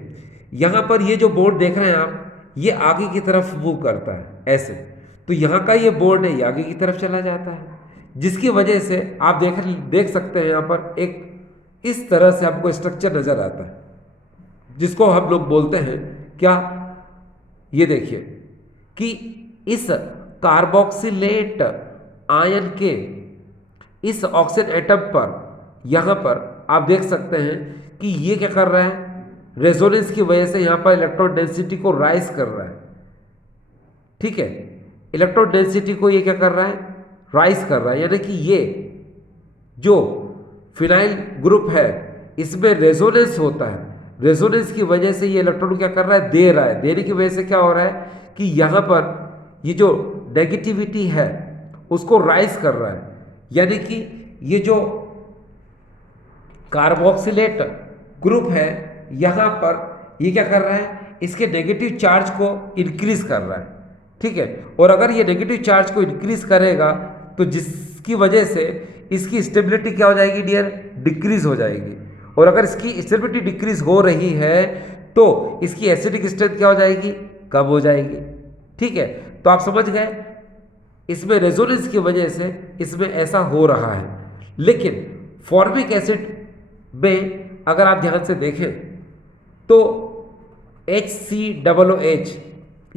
यहां पर ये जो बोर्ड देख रहे हैं आप, ये आगे की तरफ मूव करता है ऐसे, तो यहां का ये बोर्ड है ये आगे की तरफ चला जाता है, जिसकी वजह से आप देख सकते हैं यहां पर एक इस तरह से आपको स्ट्रक्चर नजर आता है, जिसको हम लोग बोलते हैं क्या? ये देखिए कि इस कार्बोक्सिलेट आयन के इस ऑक्सीजन एटम पर यहां पर आप देख सकते हैं कि ये क्या कर रहा है? रेजोनेंस की वजह से यहां पर इलेक्ट्रॉन डेंसिटी को राइज कर रहा है। ठीक है, इलेक्ट्रॉन डेंसिटी को ये क्या कर रहा है? राइज कर रहा है, यानी कि ये जो फिनाइल ग्रुप है इसमें रेजोनेंस होता है। रेजोनेंस की वजह से ये इलेक्ट्रॉन क्या कर रहा है? दे रहा है। देने की वजह से क्या हो रहा है कि यहां पर ये जो नेगेटिविटी है उसको राइज कर रहा है, यानी कि ये जो कार्बोक्सिलेट ग्रुप है यहां पर ये क्या कर रहा है? इसके नेगेटिव चार्ज को इंक्रीज कर रहा है। ठीक है, और अगर ये नेगेटिव चार्ज को इंक्रीज करेगा तो जिसकी वजह से इसकी स्टेबिलिटी क्या हो जाएगी डियर? डिक्रीज हो जाएगी, और अगर इसकी स्टेबिलिटी डिक्रीज हो रही है तो इसकी एसिडिक स्ट्रेंथ क्या हो जाएगी? कम हो जाएगी। ठीक है, तो आप समझ गए इसमें रेजोनेंस की वजह से इसमें ऐसा हो रहा है। लेकिन फॉर्मिक एसिड में अगर आप ध्यान से देखें तो HCOOH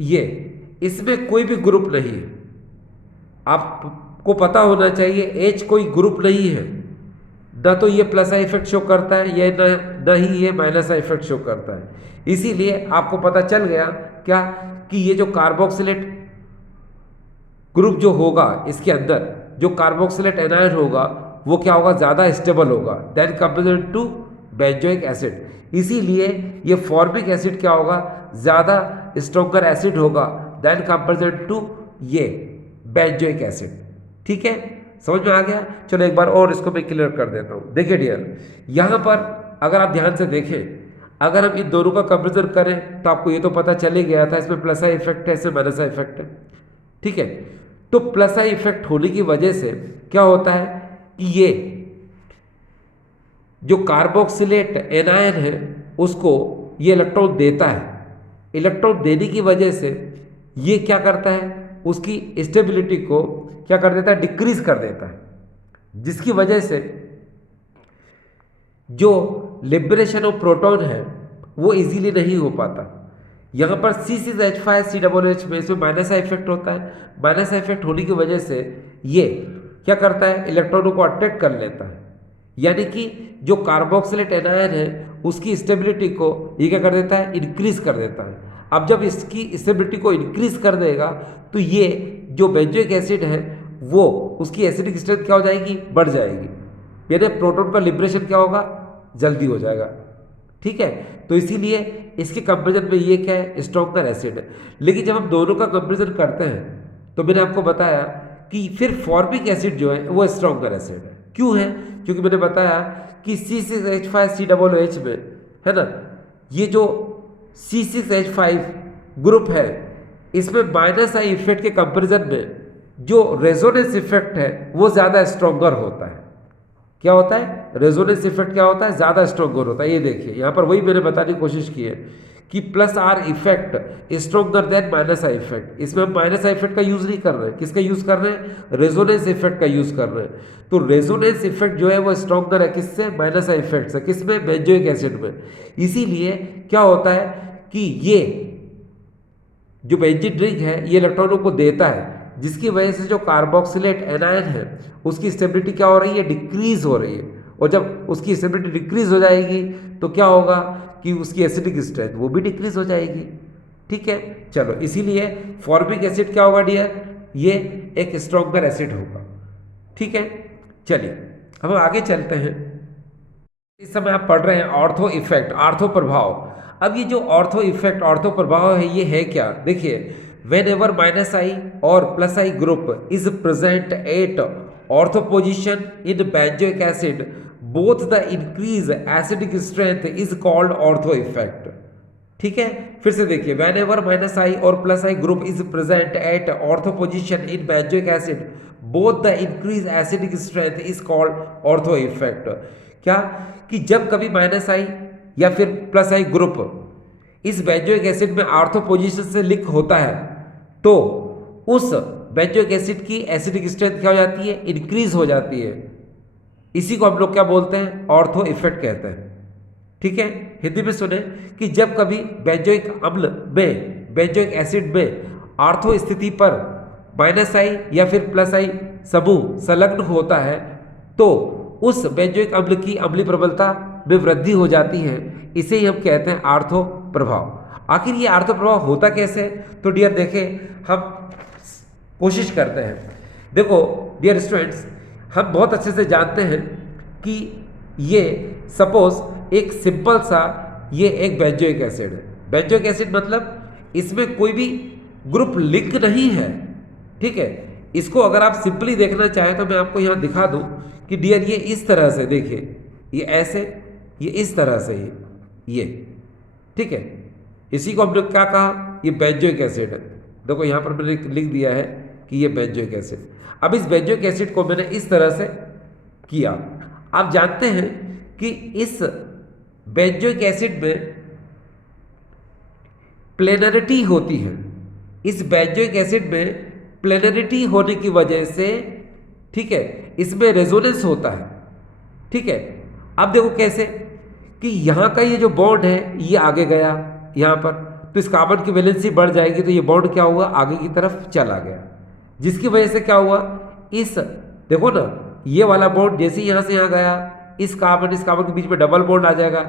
ये इसमें कोई भी ग्रुप नहीं है। आपको पता होना चाहिए H कोई ग्रुप नहीं है, ना तो ये प्लस आई इफेक्ट शो करता है या न ही ये माइनस आई इफेक्ट शो करता है। इसीलिए आपको पता चल गया क्या कि ये जो कार्बोक्सिलेट ग्रुप जो होगा इसके अंदर जो कार्बोक्सिलेट एनायन होगा वो क्या होगा, ज़्यादा स्टेबल होगा than compare to benzoic acid. इसीलिए ये फॉर्मिक एसिड क्या होगा, ज़्यादा स्ट्रॉन्गर एसिड होगा देन कंपेयर टू ये बेंजोइक एसिड। ठीक है, समझ में आ गया। चलो एक बार और इसको मैं क्लियर कर देता हूँ। देखिए डियर, यहाँ पर अगर आप ध्यान से देखें, अगर हम इन दोनों का कंपेरिजन करें तो आपको ये तो पता चल ही गया था, इसमें प्लस आई इफेक्ट है, इसमें माइनस आई इफेक्ट है। ठीक है, तो प्लस आई इफेक्ट होने की वजह से क्या होता है कि ये जो कार्बोक्सिलेट एनायन है उसको ये इलेक्ट्रॉन देता है। इलेक्ट्रॉन देने की वजह से ये क्या करता है, उसकी स्टेबिलिटी को क्या कर देता है, डिक्रीज कर देता है, जिसकी वजह से जो लिबरेशन ऑफ प्रोटॉन है वो इजीली नहीं हो पाता। यहाँ पर C6H5COOH में इसमें माइनस आई इफेक्ट होता है। माइनस आई इफेक्ट होने की वजह से ये क्या करता है, इलेक्ट्रॉनों को अट्रैक्ट कर लेता है, यानी कि जो कार्बोक्सिलेट एनायन है उसकी स्टेबिलिटी को ये क्या कर देता है, इंक्रीज कर देता है। अब जब इसकी स्टेबिलिटी को इंक्रीज कर देगा तो ये जो बेंजोइक एसिड है वो उसकी एसिडिक स्ट्रेंथ क्या हो जाएगी, बढ़ जाएगी, यानी प्रोटॉन का लिबरेशन क्या होगा, जल्दी हो जाएगा। ठीक है, तो इसीलिए इसके कंपेरिजन में ये क्या है, स्ट्रॉन्गर एसिड है। लेकिन जब हम दोनों का कंपेरिजन करते हैं तो मैंने आपको बताया कि फिर फॉर्मिक एसिड जो है वो स्ट्रॉन्गर एसिड है। क्यों है, क्योंकि मैंने बताया कि C6H5COOH में है ना, ये जो C6H5 ग्रुप है इसमें माइनस आई इफेक्ट के कंपेरिजन में जो रेजोनेंस इफेक्ट है वो ज़्यादा स्ट्रॉन्गर होता है। क्या होता है, रेजोनेंस इफेक्ट क्या होता है, ज़्यादा स्ट्रॉन्गर होता है। ये देखिए यहाँ पर वही मैंने बताने की कोशिश की है कि plus are effect stronger than minus I effect. इसमें हम माइनस आई इफेक्ट का यूज़ नहीं कर रहे हैं, किसका यूज़ कर रहे हैं, रेजोनेंस इफेक्ट का यूज़ कर रहे हैं। तो रेजोनेंस इफेक्ट जो है वो स्ट्रॉन्गर है किससे, माइनस आई इफेक्ट से। किसमें, बेंजोइक एसिड में। इसीलिए क्या होता है कि ये जो बेंजीन रिंग है ये इलेक्ट्रॉनों को देता है, जिसकी वजह से जो कार्बोक्सिलेट एनायन है उसकी स्टेबिलिटी क्या हो रही है, डिक्रीज हो रही है। और जब उसकी स्टेबिलिटी डिक्रीज हो जाएगी तो क्या होगा कि उसकी एसिडिक स्ट्रेंथ वो भी डिक्रीज हो जाएगी। ठीक है, चलो इसीलिए फॉर्मिक एसिड क्या होगा डियर, ये एक स्ट्रॉन्गर एसिड होगा। ठीक है, चलिए हम आगे चलते हैं। इस समय आप पढ़ रहे हैं ऑर्थो इफेक्ट, ऑर्थो प्रभाव। अब ये जो ऑर्थो इफेक्ट, ऑर्थो प्रभाव है, ये है क्या, देखिए whenever minus I or plus I group is present at ortho position in benzoic acid, both the increase acidic strength is called ortho effect। ठीक है, फिर से देखिए whenever minus I और plus I group is present at ortho position in benzoic acid, both the increase acidic strength is called ortho effect। क्या कि जब कभी माइनस आई या फिर प्लस आई ग्रुप इस बेंजोइक एसिड में ऑर्थो पोजीशन से लिंक होता है तो उस बेंजोइक एसिड की एसिडिक स्ट्रेंथ क्या हो जाती है, इंक्रीज हो जाती है। इसी को हम लोग क्या बोलते हैं, ऑर्थो इफेक्ट कहते हैं। ठीक है, हिंदी में सुने कि जब कभी बेंजोइक अम्ल में, बेंजोइक एसिड में ऑर्थो स्थिति पर माइनस आई या फिर प्लस आई समूह संलग्न होता है तो उस बेंजोइक अम्ल की अम्लीय प्रबलता में वृद्धि हो जाती है। इसे ही हम कहते हैं ऑर्थो प्रभाव। आखिर ये ऑर्थो प्रभाव होता कैसे, तो डियर देखें हम कोशिश करते हैं। देखो डियर स्टूडेंट्स, हम बहुत अच्छे से जानते हैं कि ये सपोज एक सिंपल सा ये एक बेंजोइक एसिड है। बेंजोइक एसिड मतलब इसमें कोई भी ग्रुप लिंक नहीं है। ठीक है, इसको अगर आप सिंपली देखना चाहें तो मैं आपको यहाँ दिखा दूँ कि डियर ये इस तरह से, देखिए ये ऐसे, ये इस तरह से ये। ठीक है, इसी को हमने क्या कहा, ये बेंजोइक एसिड है। देखो यहाँ पर मैंने लिख दिया है कि ये बेंजोइक एसिड। अब इस बेंजोइक एसिड को मैंने इस तरह से किया। आप जानते हैं कि इस बेंजोइक एसिड में प्लेनरिटी होती है। इस बेंजोइक एसिड में प्लेनरिटी होने की वजह से, ठीक है, इसमें रेजोनेंस होता है। ठीक है, अब देखो कैसे कि यहाँ का ये जो बॉन्ड है ये आगे गया यहाँ पर, तो इस कार्बन की वैलेंसी बढ़ जाएगी, तो ये बॉन्ड क्या हुआ, आगे की तरफ चला गया, जिसकी वजह से क्या हुआ, इस देखो ना, ये वाला बॉन्ड जैसे ही यहाँ से यहाँ गया, इस कार्बन के बीच में डबल बॉन्ड आ जाएगा,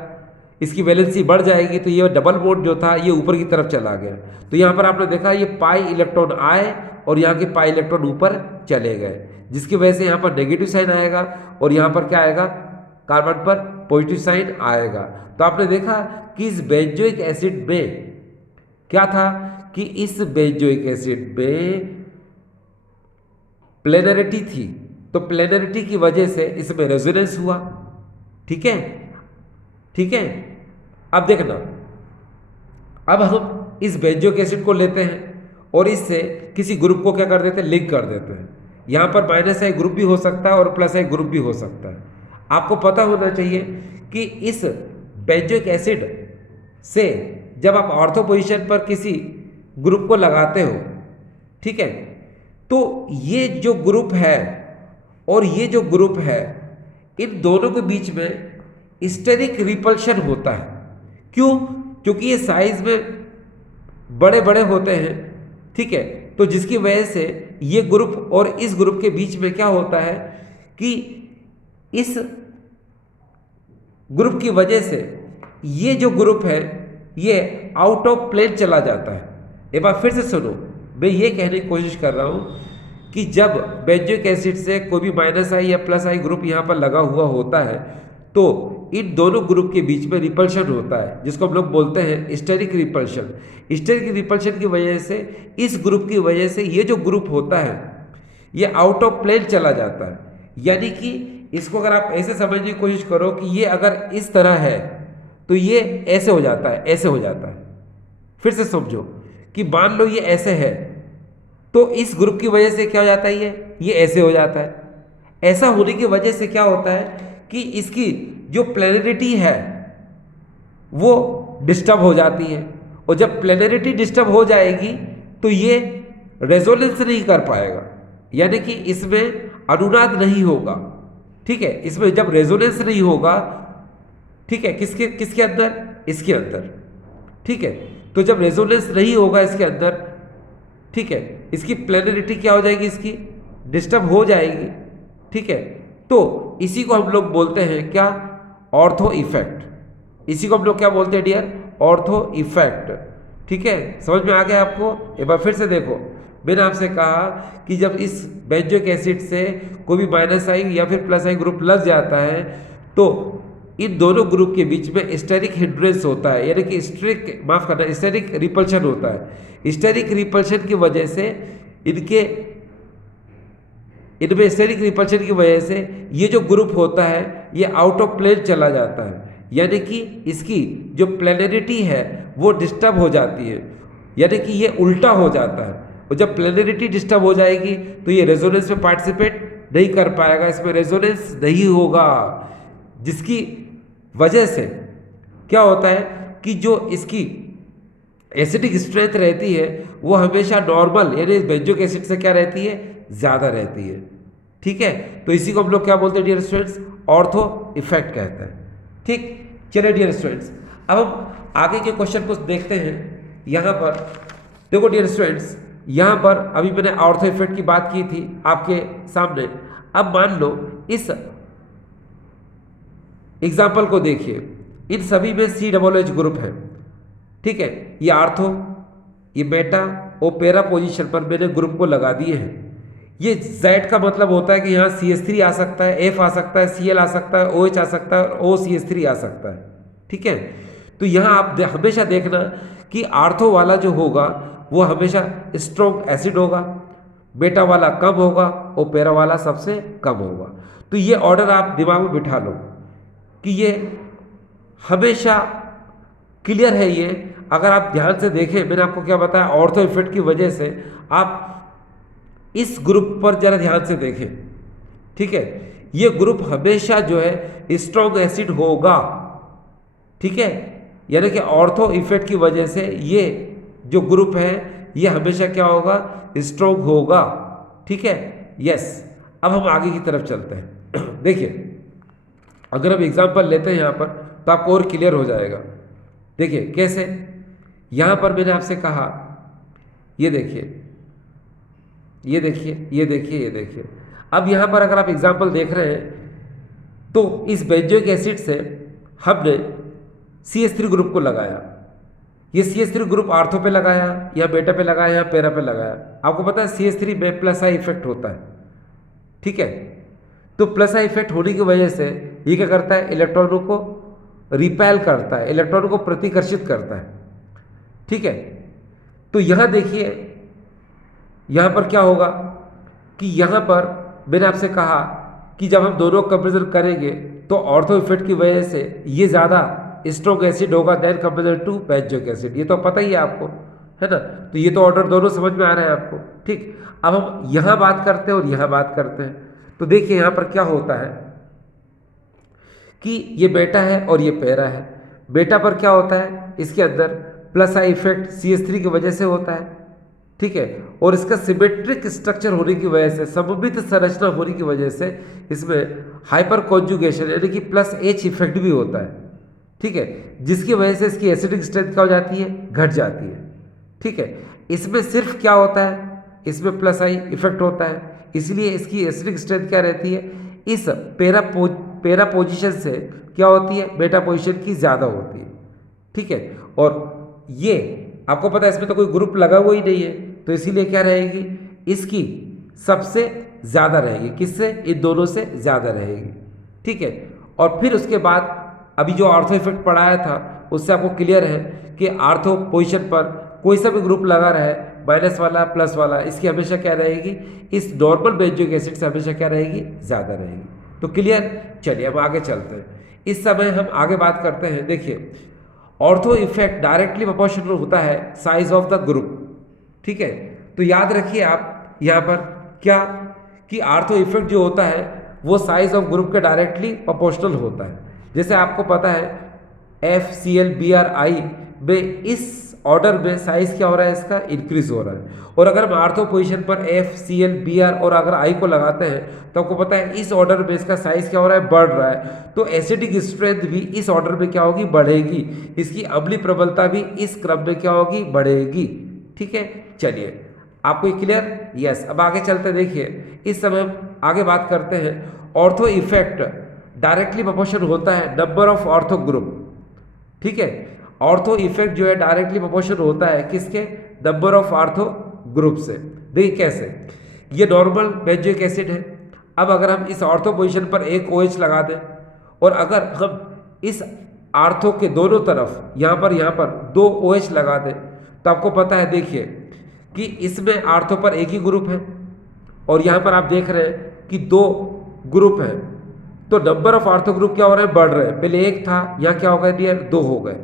इसकी वैलेंसी बढ़ जाएगी, तो ये डबल बॉन्ड जो था ये ऊपर की तरफ चला गया। तो यहाँ पर आपने देखा ये पाई इलेक्ट्रॉन आए और यहाँ के पाई इलेक्ट्रॉन ऊपर चले गए, जिसकी वजह से यहाँ पर नेगेटिव साइन आएगा और यहाँ पर क्या आएगा, कार्बन पर पॉजिटिव साइन आएगा। तो आपने देखा कि इस बेंजोइक एसिड में क्या था कि इस बेंजोइक एसिड में प्लेनरिटी थी, तो प्लेनरिटी की वजह से इसमें रेजोनेंस हुआ। ठीक है, ठीक है। अब देखना, अब हम इस बेंजोइक एसिड को लेते हैं और इससे किसी ग्रुप को क्या कर देते हैं, लिंक कर देते हैं। यहाँ पर -I ग्रुप भी हो सकता है और +I ग्रुप भी हो सकता है। आपको पता होना चाहिए कि इस बेंजोइक एसिड से जब आप ऑर्थो पोजीशन पर किसी ग्रुप को लगाते हो, ठीक है, तो ये जो ग्रुप है और ये जो ग्रुप है, इन दोनों के बीच में स्टेरिक रिपल्शन होता है। क्यों? क्योंकि ये साइज में बड़े बड़े होते हैं, ठीक है, तो जिसकी वजह से ये ग्रुप और इस ग्रुप के बीच में क्या होता है कि इस ग्रुप की वजह से ये जो ग्रुप है ये आउट ऑफ प्लेन चला जाता है। एक बार फिर से सुनो, मैं ये कहने की कोशिश कर रहा हूँ कि जब बेंजोइक एसिड से कोई भी -I या +I ग्रुप यहाँ पर लगा हुआ होता है तो इन दोनों ग्रुप के बीच में रिपल्शन होता है, जिसको हम लोग बोलते हैं स्टेरिक रिपल्शन। स्टेरिक रिपल्शन की वजह से, इस ग्रुप की वजह से ये जो ग्रुप होता है ये आउट ऑफ प्लेन चला जाता है। यानी कि इसको अगर आप ऐसे समझने की कोशिश करो कि ये अगर इस तरह है तो ये ऐसे हो जाता है, ऐसे हो जाता है। फिर से समझो कि मान लो ये ऐसे है तो इस ग्रुप की वजह से क्या हो जाता है, ये ऐसे हो जाता है। ऐसा होने की वजह से क्या होता है कि इसकी जो प्लेनरिटी है वो डिस्टर्ब हो जाती है, और जब प्लेनरिटी डिस्टर्ब हो जाएगी तो ये रेजोनेंस नहीं कर पाएगा, यानी कि इसमें अनुनाद नहीं होगा। ठीक है, इसमें जब रेजोनेंस नहीं होगा, ठीक है, किसके किसके अंदर, इसके अंदर। ठीक है, तो जब रेजोनेंस नहीं होगा इसके अंदर, ठीक है, इसकी प्लेनरिटी क्या हो जाएगी, इसकी डिस्टर्ब हो जाएगी। ठीक है, तो इसी को हम लोग बोलते हैं क्या, ऑर्थो इफेक्ट। इसी को हम लोग क्या बोलते हैं डियर, ऑर्थो इफेक्ट। ठीक है, समझ में आ गया आपको? एक बार फिर से देखो, मैंने आपसे कहा कि जब इस बेंजोइक एसिड से कोई भी -I या फिर +I ग्रुप लग जाता है तो इन दोनों ग्रुप के बीच में स्टेरिक हिंड्रेंस होता है, यानी कि स्टेरिक रिपल्शन होता है। स्टेरिक रिपल्शन की वजह से इनमें स्टेरिक रिपल्शन की वजह से ये जो ग्रुप होता है ये आउट ऑफ प्लेन चला जाता है, यानी कि इसकी जो प्लेनरिटी है वो डिस्टर्ब हो जाती है, यानी कि ये उल्टा हो जाता है। और जब प्लेनरिटी डिस्टर्ब हो जाएगी तो ये रेजोनेंस में पार्टिसिपेट नहीं कर पाएगा, इसमें रेजोनेंस नहीं होगा, जिसकी वजह से क्या होता है कि जो इसकी एसिडिक स्ट्रेंथ रहती है वो हमेशा नॉर्मल यानी बेंजोइक एसिड से क्या रहती है, ज़्यादा रहती है। ठीक है, तो इसी को हम लोग क्या बोलते हैं डियर स्टूडेंट्स, ऑर्थो इफेक्ट कहते हैं। ठीक, चलिए डियर स्टूडेंट्स, अब हम आगे के क्वेश्चन को देखते हैं। यहाँ पर देखो डियर स्टूडेंट्स, यहाँ पर अभी मैंने ऑर्थो इफेक्ट की बात की थी आपके सामने। अब मान लो इस एग्जाम्पल को देखिए, इन सभी में COOH ग्रुप है। ठीक है, ये आर्थो, ये बेटा और पैरा पोजीशन पर मैंने ग्रुप को लगा दिए हैं। ये Z का मतलब होता है कि यहाँ CH3 आ सकता है, F आ सकता है, Cl आ सकता है, OH आ सकता है और OCH3 आ सकता है। ठीक है, तो यहाँ आप हमेशा देखना कि आर्थो वाला जो होगा वो हमेशा स्ट्रॉन्ग एसिड होगा, बेटा वाला कम होगा और पैरा वाला सबसे कम होगा। तो ये ऑर्डर आप दिमाग में बिठा लो कि ये हमेशा क्लियर है। ये अगर आप ध्यान से देखें, मैंने आपको क्या बताया, ऑर्थो इफेक्ट की वजह से आप इस ग्रुप पर जरा ध्यान से देखें। ठीक है, ये ग्रुप हमेशा जो है स्ट्रॉन्ग एसिड होगा। ठीक है, यानी कि ऑर्थो इफेक्ट की वजह से ये जो ग्रुप है ये हमेशा क्या होगा, स्ट्रोंग होगा। ठीक है, यस। अब हम आगे की तरफ चलते हैं। देखिए अगर हम एग्जांपल लेते हैं यहाँ पर तो आपको और क्लियर हो जाएगा। देखिए कैसे, यहाँ पर मैंने आपसे कहा, ये देखिए ये देखिए ये देखिए ये देखिए। अब यहाँ पर अगर आप एग्जांपल देख रहे हैं तो इस बेंजोइक एसिड से हमने CH3 ग्रुप को लगाया। ये CH3 ग्रुप आर्थो पे लगाया या बेटा पे लगाया या पैरा पे लगाया। आपको पता है CH3 में प्लस आई इफेक्ट होता है। ठीक है, तो प्लस आई इफेक्ट होने की वजह से ये क्या करता है, इलेक्ट्रॉनों को रिपेल करता है, इलेक्ट्रॉनों को प्रतिकर्षित करता है। ठीक है, तो यहां देखिए यहां पर क्या होगा कि यहां पर मैंने आपसे कहा कि जब हम दोनों कंपेरिजन करेंगे तो ऑर्थो इफेक्ट की वजह से ये ज़्यादा स्ट्रोंग एसिड होगा than comparison to benzoic acid. ये तो पता ही है आपको, है ना। तो ये तो ऑर्डर दोनों समझ में आ रहे हैं आपको। ठीक, अब हम यहां बात करते हैं और यहां बात करते हैं। तो देखिए यहां पर क्या होता है कि ये बेटा है और ये पैरा है। बेटा पर क्या होता है, इसके अंदर प्लस आई इफेक्ट CH3 की वजह से होता है। ठीक है, और इसका सिमेट्रिक स्ट्रक्चर होने की वजह से, सममित संरचना होने की वजह से इसमें हाइपर कॉन्जुगेशन यानी कि प्लस H इफेक्ट भी होता है। ठीक है, जिसकी वजह से इसकी एसिडिक स्ट्रेंथ क्या हो जाती है, घट जाती है। ठीक है, इसमें सिर्फ क्या होता है, इसमें प्लस आई इफेक्ट होता है, इसलिए इसकी एसिडिक स्ट्रेंथ क्या रहती है, इस पैरा पोजीशन से क्या होती है, बेटा पोजीशन की ज़्यादा होती है। ठीक है, और ये आपको पता है इसमें तो कोई ग्रुप लगा हुआ ही नहीं है, तो इसीलिए क्या रहेगी, इसकी सबसे ज़्यादा रहेगी, किससे, इन दोनों से ज़्यादा रहेगी। ठीक है, और फिर उसके बाद अभी जो आर्थो इफेक्ट पढ़ाया था उससे आपको क्लियर है कि आर्थो पोजीशन पर कोई सा भी ग्रुप लगा रहे, माइनस वाला प्लस वाला, इसकी हमेशा क्या रहेगी, इस नॉर्मल बेंजोइक एसिड से हमेशा क्या रहेगी, ज़्यादा रहेगी। तो क्लियर, चलिए अब आगे चलते हैं। इस समय हम आगे बात करते हैं। देखिए ऑर्थो इफेक्ट डायरेक्टली प्रोपोर्शनल होता है साइज ऑफ द ग्रुप। ठीक है, तो याद रखिए आप यहाँ पर क्या कि आर्थो इफेक्ट जो होता है वो साइज ऑफ ग्रुप के डायरेक्टली प्रोपोर्शनल होता है। जैसे आपको पता है FCl Br I में इस ऑर्डर में साइज क्या हो रहा है, इसका इंक्रीज हो रहा है। और अगर हम आर्थो पोजीशन पर FCl Br और अगर I को लगाते हैं तो आपको पता है इस ऑर्डर में इसका साइज क्या हो रहा है, बढ़ रहा है। तो एसिडिक स्ट्रेंथ भी इस ऑर्डर में क्या होगी, बढ़ेगी। इसकी अम्लीय प्रबलता भी इस क्रम में क्या होगी, बढ़ेगी। ठीक है, चलिए आपको क्लियर, यस। अब आगे चलते देखिए, इस समय हम आगे बात करते हैं। ऑर्थो इफेक्ट डायरेक्टली प्रोपोर्शनल होता है नंबर ऑफ ऑर्थो ग्रुप। ठीक है, ऑर्थो इफेक्ट जो है डायरेक्टली प्रोपोर्शनल होता है किसके, नंबर ऑफ ऑर्थो ग्रुप से। देखिए कैसे, ये नॉर्मल बेंजोइक एसिड है। अब अगर हम इस ऑर्थो पोजीशन पर एक OH लगा दें और अगर हम इस आर्थो के दोनों तरफ यहाँ पर दो OH लगा दें तो आपको पता है, देखिए कि इसमें आर्थो पर एक ही ग्रुप है और यहाँ पर आप देख रहे हैं कि दो ग्रुप हैं। तो नंबर ऑफ आर्थो ग्रुप क्या हो रहे हैं, बढ़ रहे हैं। पहले एक था, यहाँ क्या हो गया डियर, दो हो गए।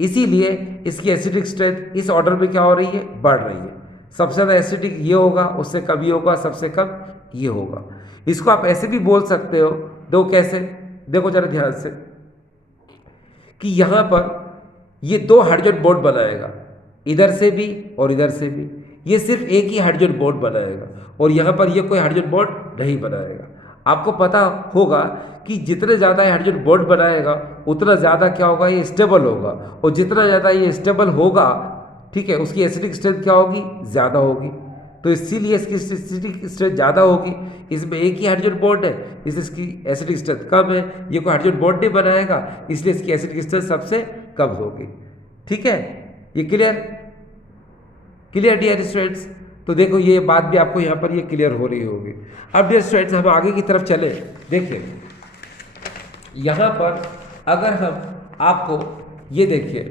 इसीलिए इसकी एसिडिक स्ट्रेंथ इस ऑर्डर में क्या हो रही है, बढ़ रही है। सबसे ज़्यादा एसिडिक ये होगा, उससे कम ये होगा, सबसे कम ये होगा। इसको आप ऐसे भी बोल सकते हो, दो कैसे, देखो जरा ध्यान से, कि यहाँ पर ये दो हाइड्रोजन बॉन्ड बनाएगा, इधर से भी और इधर से भी। ये सिर्फ एक ही हाइड्रोजन बॉन्ड बनाएगा और यहाँ पर ये कोई हाइड्रोजन बॉन्ड नहीं बनाएगा। आपको पता होगा कि जितने ज़्यादा हाइड्रोजन बॉन्ड बनाएगा उतना ज़्यादा क्या होगा, ये स्टेबल होगा। और जितना ज़्यादा ये स्टेबल होगा, ठीक है, उसकी एसिडिक स्ट्रेंथ क्या होगी, ज़्यादा होगी। तो इसीलिए इसकी एसिडिक स्ट्रेंथ ज़्यादा होगी। इसमें एक ही हाइड्रोजन बॉन्ड है, इसलिए इसकी एसिडिक स्ट्रेंथ कम है। ये कोई हाइड्रोजन बॉन्ड नहीं बनाएगा, इसलिए इसकी एसिडिक स्ट्रेंथ सबसे कम होगी। ठीक है, ये क्लियर, क्लियर डियर स्टूडेंट्स। तो देखो ये बात भी आपको यहाँ पर ये क्लियर हो रही होगी। अब डियर स्टूडेंट्स हम आगे की तरफ चले। देखिए यहाँ पर अगर हम आपको ये देखिए,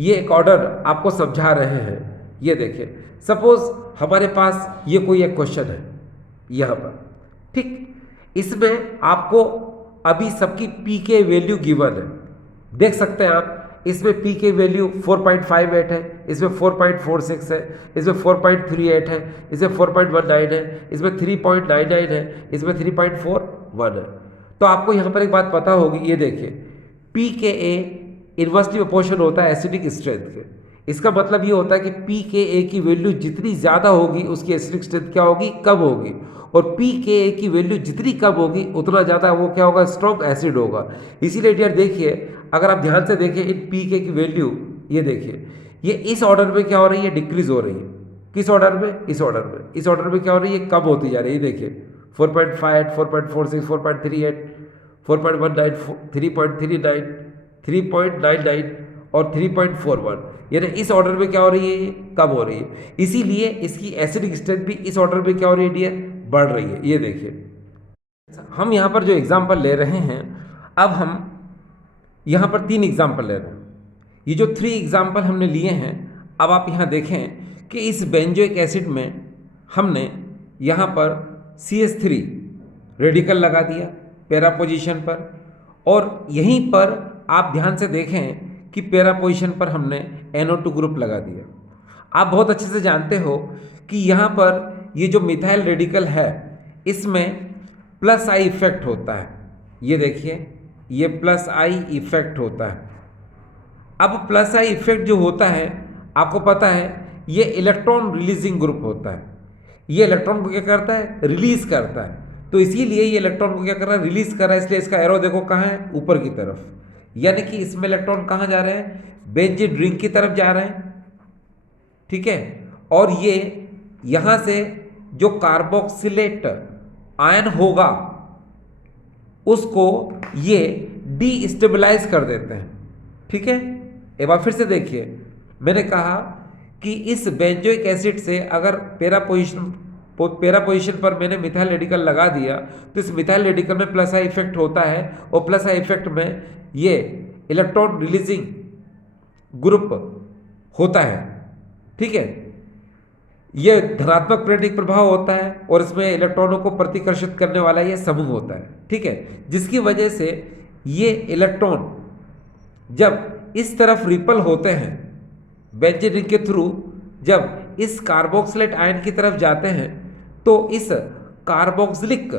ये एक ऑर्डर आपको समझा रहे हैं। ये देखिए सपोज हमारे पास ये कोई एक क्वेश्चन है यहाँ पर, ठीक, इसमें आपको अभी सबकी पी के वैल्यू गिवन है, देख सकते हैं आप। इसमें पी की वैल्यू 4.58 है, इसमें 4.46 है, इसमें 4.38 है, इसमें 4.19 है, इसमें 3.99 है, इसमें 3.41 है। तो आपको यहाँ पर एक बात पता होगी, ये देखिए पी के ए इन्वर्सली प्रोपोर्शनल होता है एसिडिक स्ट्रेंथ के। इसका मतलब ये होता है कि पी के ए की वैल्यू जितनी ज़्यादा होगी उसकी एसिडिक स्ट्रेंथ क्या होगी, कम होगी, और पी के ए की वैल्यू जितनी कम होगी उतना ज़्यादा वो क्या होगा, स्ट्रॉन्ग एसिड होगा। इसीलिए डियर देखिए, अगर आप ध्यान से देखें इन पी के की वैल्यू, ये देखिए ये इस ऑर्डर में क्या हो रही है, डिक्रीज हो रही है। किस ऑर्डर में, इस ऑर्डर में, इस ऑर्डर में क्या हो रही है, कम होती जा रही है। देखिए 4.58, 4.46, 4.38, 4.19, 3.39, 3.99 और 3.41, यानी इस ऑर्डर में क्या हो रही है, ये कम हो रही है। इसीलिए इसकी एसिडिक स्ट्रेंथ भी इस ऑर्डर में क्या हो रही है डियर, बढ़ रही है। ये देखिए हम यहाँ पर जो एग्जाम्पल ले रहे हैं, अब हम यहाँ पर 3 एग्जाम्पल ले रहे हैं। ये जो 3 एग्जाम्पल हमने लिए हैं, अब आप यहाँ देखें कि इस बेंजोइक एसिड में हमने यहाँ पर CH3 रेडिकल लगा दिया पैरा पोजीशन पर, और यहीं पर आप ध्यान से देखें कि पैरा पोजीशन पर हमने NO2 ग्रुप लगा दिया। आप बहुत अच्छे से जानते हो कि यहाँ पर ये जो मिथाइल रेडिकल है इसमें प्लस आई इफेक्ट होता है। ये देखिए ये प्लस आई इफेक्ट होता है। अब प्लस आई इफेक्ट जो होता है आपको पता है ये इलेक्ट्रॉन रिलीजिंग ग्रुप होता है। ये इलेक्ट्रॉन को क्या करता है, रिलीज करता है। तो इसीलिए ये इलेक्ट्रॉन को क्या कर रहा है, रिलीज कर रहा है। इसलिए इसका एरो देखो कहाँ है, ऊपर की तरफ, यानी कि इसमें इलेक्ट्रॉन कहाँ जा रहे हैं, बेंजीन रिंग की तरफ जा रहे हैं। ठीक है, और ये यहाँ से जो कार्बोक्सिलेट आयन होगा उसको ये डीस्टेबलाइज कर देते हैं। ठीक है, एक बार फिर से देखिए, मैंने कहा कि इस बेंजोइक एसिड से अगर पैरा पोजीशन पर मैंने मिथाइल रेडिकल लगा दिया तो इस मिथाइल रेडिकल में प्लस आई इफेक्ट होता है, और प्लस आई इफेक्ट में ये इलेक्ट्रॉन रिलीजिंग ग्रुप होता है। ठीक है, ये धनात्मक प्रेरक प्रभाव होता है और इसमें इलेक्ट्रॉनों को प्रतिकर्षित करने वाला ये समूह होता है। ठीक है, जिसकी वजह से ये इलेक्ट्रॉन जब इस तरफ रिपल होते हैं बेंजीन रिंग के थ्रू, जब इस कार्बोक्सिलेट आयन की तरफ जाते हैं तो इस कार्बोक्सिलिक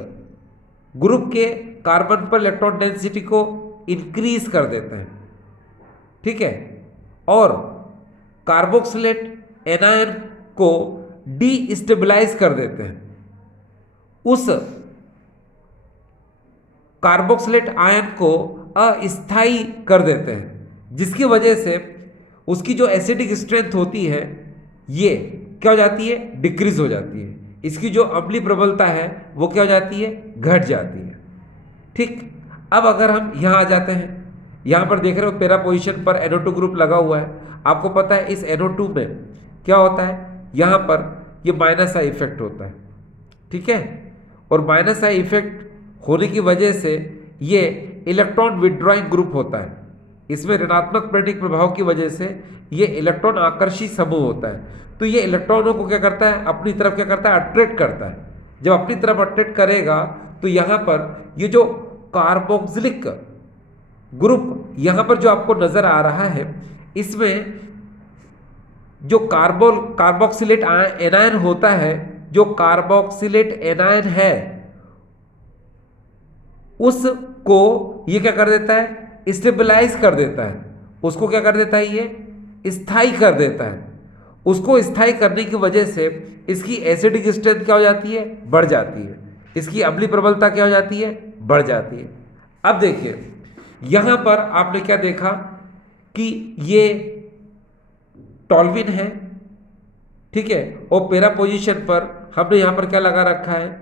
ग्रुप के कार्बन पर इलेक्ट्रॉन डेंसिटी को इंक्रीज कर देते हैं। ठीक है, और कार्बोक्सिलेट एनायन को डीस्टेबलाइज कर देते हैं। उस कार्बोक्सिलेट आयन को अस्थायी कर देते हैं, जिसकी वजह से उसकी जो एसिडिक स्ट्रेंथ होती है ये क्या हो जाती है, डिक्रीज हो जाती है। इसकी जो अम्लीय प्रबलता है वो क्या हो जाती है, घट जाती है। ठीक, अब अगर हम यहाँ आ जाते हैं, यहाँ पर देख रहे हो पैरा पोजीशन पर NO2 ग्रुप लगा हुआ है। आपको पता है इस NO2 में क्या होता है, यहाँ पर ये माइनस आई इफेक्ट होता है। ठीक है, और माइनस आई इफेक्ट होने की वजह से ये इलेक्ट्रॉन विड्रॉइंग ग्रुप होता है। इसमें ऋणात्मक प्रेरक प्रभाव की वजह से ये इलेक्ट्रॉन आकर्षी समूह होता है। तो ये इलेक्ट्रॉनों को क्या करता है, अपनी तरफ क्या करता है, अट्रैक्ट करता है। जब अपनी तरफ अट्रैक्ट करेगा तो यहाँ पर ये जो कार्बोक्सिलिक ग्रुप यहाँ पर जो आपको नजर आ रहा है, इसमें जो कार्बोक्सिलेट एनायन होता है, जो कार्बोक्सिलेट एनायन है उसको ये क्या कर देता है, स्टेबलाइज कर देता है। उसको क्या कर देता है, ये स्थायी कर देता है। उसको स्थायी करने की वजह से इसकी एसिडिक स्ट्रेंथ क्या हो जाती है, बढ़ जाती है। इसकी अम्लीय प्रबलता क्या हो जाती है, बढ़ जाती है। अब देखिए यहां पर आपने क्या देखा कि ये टॉल्विन है। ठीक है, और पैरा पोजीशन पर हमने यहां पर क्या लगा रखा है,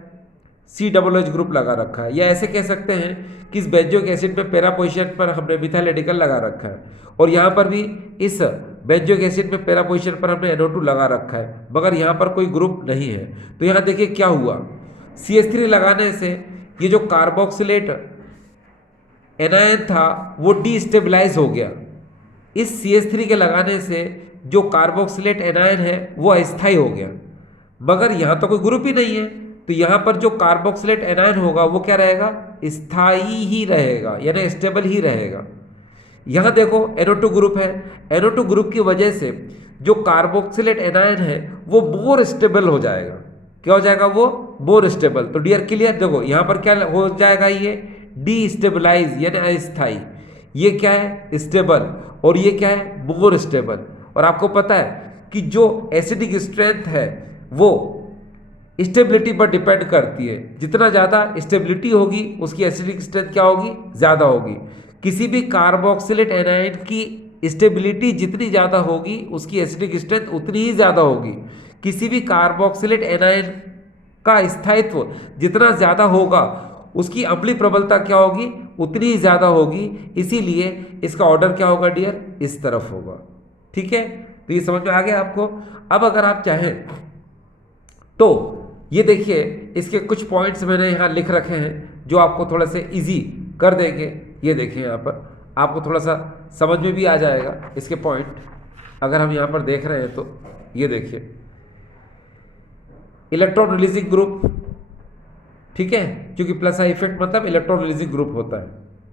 COOH ग्रुप लगा रखा है। या ऐसे कह सकते हैं कि इस बेंजोइक एसिड में पैरा पोजीशन पर हमने मिथाइल रेडिकल लगा रखा है, और यहाँ पर भी इस बेंजोइक एसिड में पैरा पोजीशन पर हमने NO2 लगा रखा है, मगर यहाँ पर कोई ग्रुप नहीं है। तो यहाँ देखिए क्या हुआ, CH3 लगाने से ये जो कार्बोक्सिलेट एनायन था वो डीस्टेबलाइज हो गया। इस CH3 के लगाने से जो कार्बोक्सिलेट एनायन है वो अस्थायी हो गया, मगर यहाँ तो कोई ग्रुप ही नहीं है। तो यहाँ पर जो कार्बोक्सिलेट एनायन होगा वो क्या रहेगा, स्थायी ही रहेगा, यानी स्टेबल ही रहेगा। यहाँ देखो NO2 ग्रुप है, NO2 ग्रुप की वजह से जो कार्बोक्सिलेट एनायन है वो मोर स्टेबल हो जाएगा। क्या हो जाएगा, वो मोर स्टेबल। तो डियर क्लियर, देखो यहाँ पर क्या हो जाएगा, ये डीस्टेबलाइज यानी अस्थायी। ये क्या है, स्टेबल, और ये क्या है, मोर स्टेबल। और आपको पता है कि जो एसिडिक स्ट्रेंथ है वो स्टेबिलिटी पर डिपेंड करती है। जितना ज़्यादा स्टेबिलिटी होगी उसकी एसिडिक स्ट्रेंथ क्या होगी, ज़्यादा होगी। किसी भी कार्बोक्सिलेट एनायन की स्टेबिलिटी जितनी ज़्यादा होगी उसकी एसिडिक स्ट्रेंथ उतनी ही ज़्यादा होगी। किसी भी कार्बोक्सिलेट एनायन का स्थायित्व जितना ज़्यादा होगा उसकी अम्लीय प्रबलता क्या होगी, उतनी ही ज़्यादा होगी। इसीलिए इसका ऑर्डर क्या होगा डियर, इस तरफ होगा। ठीक है, तो ये समझ में आ गया आपको। अब अगर आप चाहें तो ये देखिए, इसके कुछ पॉइंट्स मैंने यहाँ लिख रखे हैं जो आपको थोड़ा से इजी कर देंगे। ये देखिए यहाँ पर आपको थोड़ा सा समझ में भी आ जाएगा इसके पॉइंट। अगर हम यहाँ पर देख रहे हैं तो ये देखिए, इलेक्ट्रॉन रिलीजिंग ग्रुप, ठीक है, क्योंकि प्लस आई इफेक्ट मतलब इलेक्ट्रॉन रिलीजिंग ग्रुप होता है।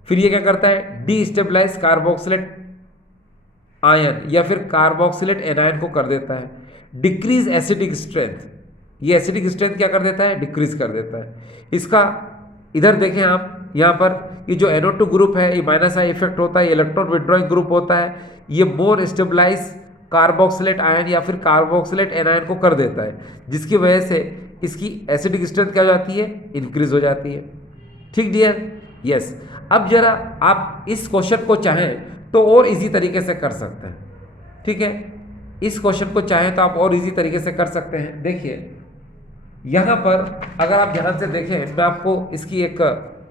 फिर ये क्या करता है, डीस्टेबलाइज कार्बोक्सिलेट आयन या फिर कार्बोक्सिलेट एनायन को कर देता है। डिक्रीज एसिडिक स्ट्रेंथ, ये एसिडिक स्ट्रेंथ क्या कर देता है, डिक्रीज कर देता है। इसका इधर देखें आप, यहाँ पर ये जो NO2 ग्रुप है ये माइनस आई इफेक्ट होता है, इलेक्ट्रॉन विड्रॉइंग ग्रुप होता है। ये मोर स्टेबलाइज कार्बोक्सिलेट आयन या फिर कार्बोक्सिलेट एनायन को कर देता है, जिसकी वजह से इसकी एसिडिक स्ट्रेंथ क्या हो जाती है, इंक्रीज हो जाती है। ठीक डियर, यस। अब जरा आप इस क्वेश्चन को चाहें तो और इजी तरीके से कर सकते हैं। ठीक है, इस क्वेश्चन को चाहें तो आप और इजी तरीके से कर सकते हैं। देखिए यहाँ पर अगर आप ध्यान से देखें, मैं आपको इसकी एक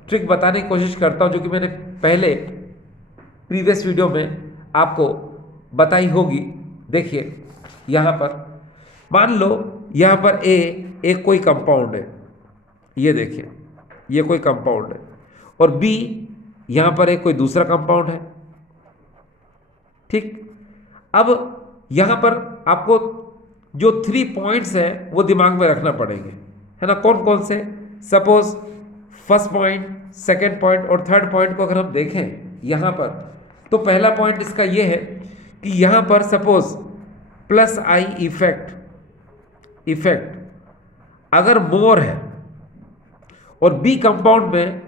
ट्रिक बताने की कोशिश करता हूँ जो कि मैंने पहले प्रीवियस वीडियो में आपको बताई होगी। देखिए यहाँ पर मान लो यहाँ पर एक कोई कंपाउंड है, ये देखिए ये कोई कंपाउंड है, और बी यहाँ पर एक कोई दूसरा कंपाउंड है। ठीक, अब यहाँ पर आपको जो 3 पॉइंट्स हैं वो दिमाग में रखना पड़ेंगे, है ना। कौन कौन से, suppose first point, second point और थर्ड पॉइंट को अगर हम देखें यहाँ पर, तो पहला पॉइंट इसका ये है कि यहाँ पर सपोज प्लस आई इफेक्ट अगर मोर है और बी कंपाउंड में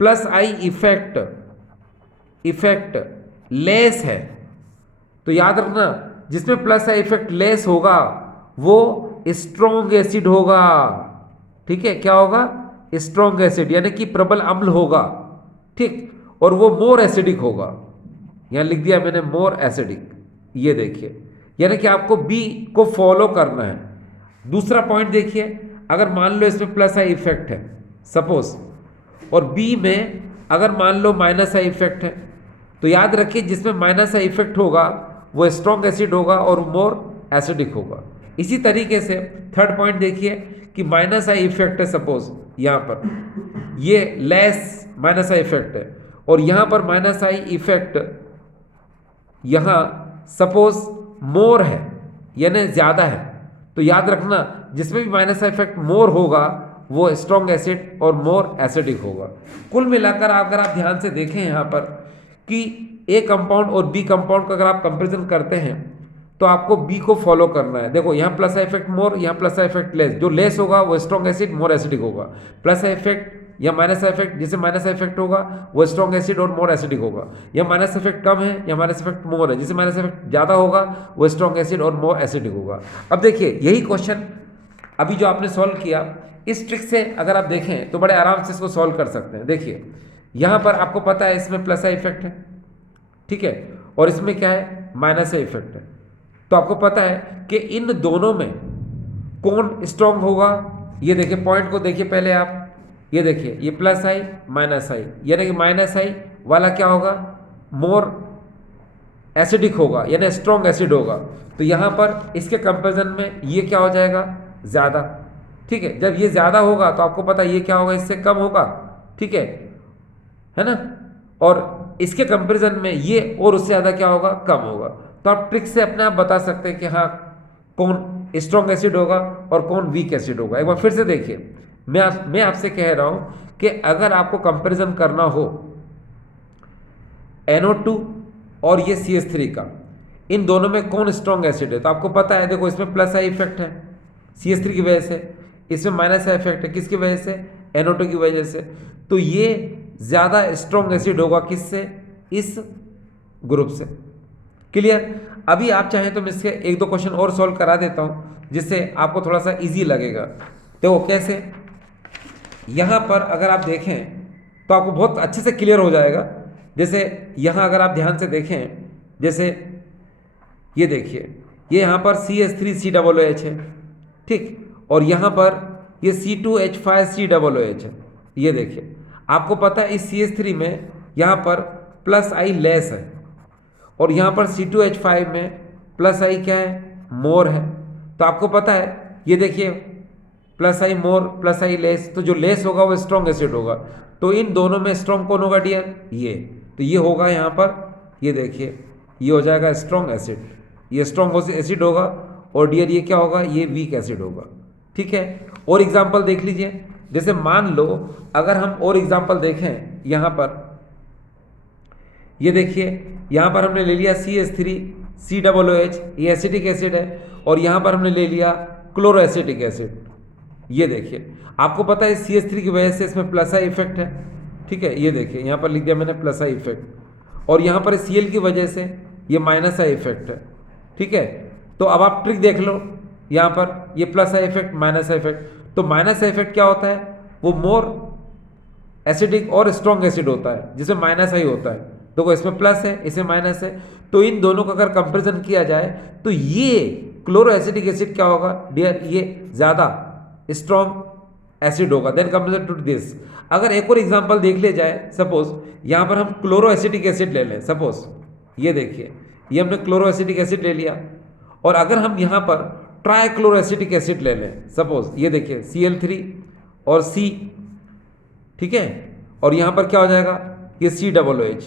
प्लस आई इफेक्ट लेस है, तो याद रखना जिसमें प्लस आई इफेक्ट लेस होगा वो स्ट्रॉन्ग एसिड होगा। ठीक है, क्या होगा, स्ट्रॉन्ग एसिड यानी कि प्रबल अम्ल होगा। ठीक, और वो मोर एसिडिक होगा, यहां लिख दिया मैंने मोर एसिडिक। ये देखिए, यानी कि आपको बी को फॉलो करना है। दूसरा पॉइंट देखिए, अगर मान लो इसमें प्लस आई इफेक्ट है सपोज, और बी में अगर मान लो माइनस आई इफेक्ट है, तो याद रखिए जिसमें माइनस आई इफेक्ट होगा वो स्ट्रॉन्ग एसिड होगा और मोर एसिडिक होगा। इसी तरीके से थर्ड पॉइंट देखिए कि माइनस आई इफेक्ट है सपोज, यहाँ पर ये लेस माइनस आई इफेक्ट है और यहाँ पर माइनस आई इफेक्ट यहाँ सपोज मोर है यानी ज़्यादा है, तो याद रखना जिसमें भी माइनस आई इफेक्ट मोर होगा वो स्ट्रॉन्ग एसिड और मोर एसिडिक होगा। कुल मिलाकर अगर आप ध्यान से देखें यहाँ पर कि ए कंपाउंड और बी कंपाउंड का अगर आप कंपेरिजन करते हैं तो आपको बी को फॉलो करना है। देखो यहाँ प्लस आई इफेक्ट मोर, यहाँ प्लस आई इफेक्ट लेस, जो लेस होगा वो स्ट्रॉन्ग एसिड मोर एसिडिक होगा। प्लस आई इफेक्ट या माइनस आई इफेक्ट, जिसे माइनस आई इफेक्ट होगा वो स्ट्रॉन्ग एसिड और मोर एसिडिक होगा। या माइनस इफेक्ट कम है या माइनस इफेक्ट मोर है, जिसे माइनस इफेक्ट ज़्यादा होगा वो स्ट्रॉन्ग एसिड और मोर एसिडिक होगा। अब देखिए यही क्वेश्चन अभी जो आपने सॉल्व किया, इस ट्रिक से अगर आप देखें तो बड़े आराम से इसको सॉल्व कर सकते हैं। देखिए यहाँ पर आपको पता है इसमें प्लस आई इफेक्ट है, ठीक है, और इसमें क्या है, माइनस आई इफेक्ट है। तो आपको पता है कि इन दोनों में कौन स्ट्रॉन्ग होगा। ये देखिए पॉइंट को देखिए पहले आप, ये देखिए ये प्लस आई माइनस आई, यानी कि माइनस आई वाला क्या होगा, मोर एसिडिक होगा यानी स्ट्रॉन्ग एसिड होगा। तो यहाँ पर इसके कंपेरिजन में ये क्या हो जाएगा, ज़्यादा। ठीक है, जब ये ज़्यादा होगा तो आपको पता है ये क्या होगा, इससे कम होगा। ठीक है ना, और इसके कंपैरिजन में ये और उससे ज़्यादा क्या होगा, कम होगा। तो आप ट्रिक से अपने आप बता सकते हैं कि हाँ कौन स्ट्रॉन्ग एसिड होगा और कौन वीक एसिड होगा। एक बार फिर से देखिए, मैं आपसे कह रहा हूँ कि अगर आपको कंपैरिजन करना हो NO2 और ये CH3 का, इन दोनों में कौन स्ट्रॉन्ग एसिड है, तो आपको पता है देखो इसमें प्लस आई इफेक्ट है CH3 की वजह से, इसमें माइनस आई इफेक्ट है किसकी वजह से, NO2 की वजह से। तो ये ज़्यादा स्ट्रॉन्ग एसिड होगा किससे, इस ग्रुप से। क्लियर। अभी आप चाहें तो मैं इसके एक दो क्वेश्चन और सॉल्व करा देता हूँ जिससे आपको थोड़ा सा इजी लगेगा। देखो कैसे, यहाँ पर अगर आप देखें तो आपको बहुत अच्छे से क्लियर हो जाएगा। जैसे यहाँ अगर आप ध्यान से देखें, जैसे ये देखिए, ये यहाँ पर CH3COOH है, ठीक, और यहाँ पर ये C2H5COOH है। ये देखिए, आपको पता है इस CH3 में यहाँ पर प्लस आई लेस है और यहाँ पर C2H5 में प्लस आई क्या है, मोर है। तो आपको पता है, ये देखिए प्लस आई मोर प्लस आई लेस, तो जो लेस होगा वो स्ट्रॉन्ग एसिड होगा। तो इन दोनों में स्ट्रॉन्ग कौन होगा डियर, ये। तो ये होगा यहाँ पर, ये देखिए ये हो जाएगा स्ट्रॉन्ग एसिड, ये स्ट्रॉन्ग एसिड होगा, और डियर ये क्या होगा, ये वीक एसिड होगा। ठीक है, और एग्जाम्पल देख लीजिए। जैसे मान लो अगर हम और एग्जाम्पल देखें, यहाँ पर ये देखिए, यहाँ पर हमने ले लिया CH3COOH, ये एसिटिक एसिड है, और यहाँ पर हमने ले लिया क्लोरो एसिटिक एसिड। ये देखिए, आपको पता है CH3 की वजह से इसमें प्लस आई इफेक्ट है, ठीक है, ये देखिए यहाँ पर लिख दिया मैंने प्लस आई इफेक्ट, और यहाँ पर Cl की वजह से ये माइनस आई इफेक्ट है। ठीक है, तो अब आप ट्रिक देख लो, यहाँ पर ये plus I effect minus I effect, तो माइनस आई इफेक्ट क्या होता है, वो मोर एसिडिक और स्ट्रॉन्ग एसिड होता है जिसमें माइनस आई होता है। देखो इसमें प्लस है, इसमें माइनस है, तो इन दोनों का अगर कंपेरिजन किया जाए तो ये क्लोरो एसिडिक एसिड क्या होगा डियर, ये ज़्यादा स्ट्रॉन्ग एसिड होगा देन कंपेरिजन टू दिस। अगर एक और एग्जांपल देख लिया जाए, सपोज यहाँ पर हम क्लोरो एसिडिक एसिड ले लें, सपोज ये देखिए ये हमने क्लोरो एसिडिक एसिड ले लिया, और अगर हम यहाँ पर ट्राई क्लोरो एसिडिक एसिड ले लें, सपोज ये देखिए Cl3 और C, ठीक है, और यहाँ पर क्या हो जाएगा, ये COOH,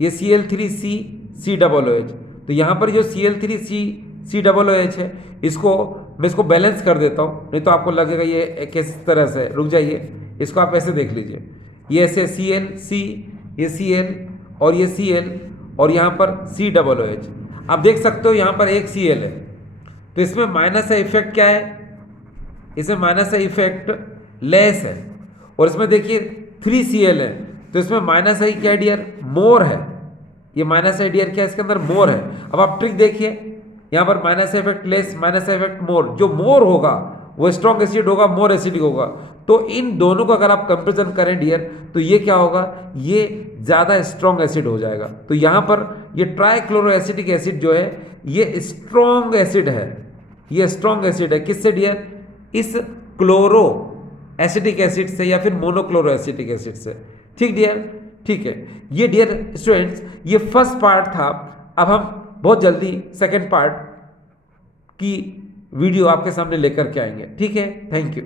ये Cl3CCOOH। तो यहाँ पर जो Cl3CCOOH है, इसको मैं इसको बैलेंस कर देता हूँ, नहीं तो आपको लगेगा ये किस तरह से, रुक जाइए, इसको आप ऐसे देख लीजिए, ये ऐसे ClC, ये Cl और ये Cl, और यहाँ पर COOH। आप देख सकते हो यहाँ पर एक Cl है, तो इसमें माइनस इफेक्ट क्या है, इसमें माइनस इफेक्ट लेस है, और इसमें देखिए 3Cl है, तो इसमें माइनस आई क्या डियर, मोर है। ये माइनस आई डियर क्या है, इसके अंदर मोर है। अब आप ट्रिक देखिए, यहाँ पर minus effect less, minus effect more, जो मोर होगा वो स्ट्रॉन्ग एसिड होगा, मोर एसिडिक होगा। तो इन दोनों का अगर आप कंपेरिजन करें डियर, तो ये क्या होगा, ये ज़्यादा स्ट्रॉन्ग एसिड हो जाएगा। तो यहाँ पर ये ट्राईक्लोरो एसिटिक एसिड जो है ये स्ट्रॉन्ग एसिड है, ये स्ट्रॉन्ग एसिड है, किससे डियर, इस क्लोरो एसिटिक एसिड से या फिर मोनोक्लोरो एसिटिक एसिड से। ठीक डियर, ठीक है। ये डियर स्टूडेंट्स ये फर्स्ट पार्ट था। अब हम बहुत जल्दी सेकंड पार्ट की वीडियो आपके सामने लेकर के आएंगे। ठीक है, थैंक यू।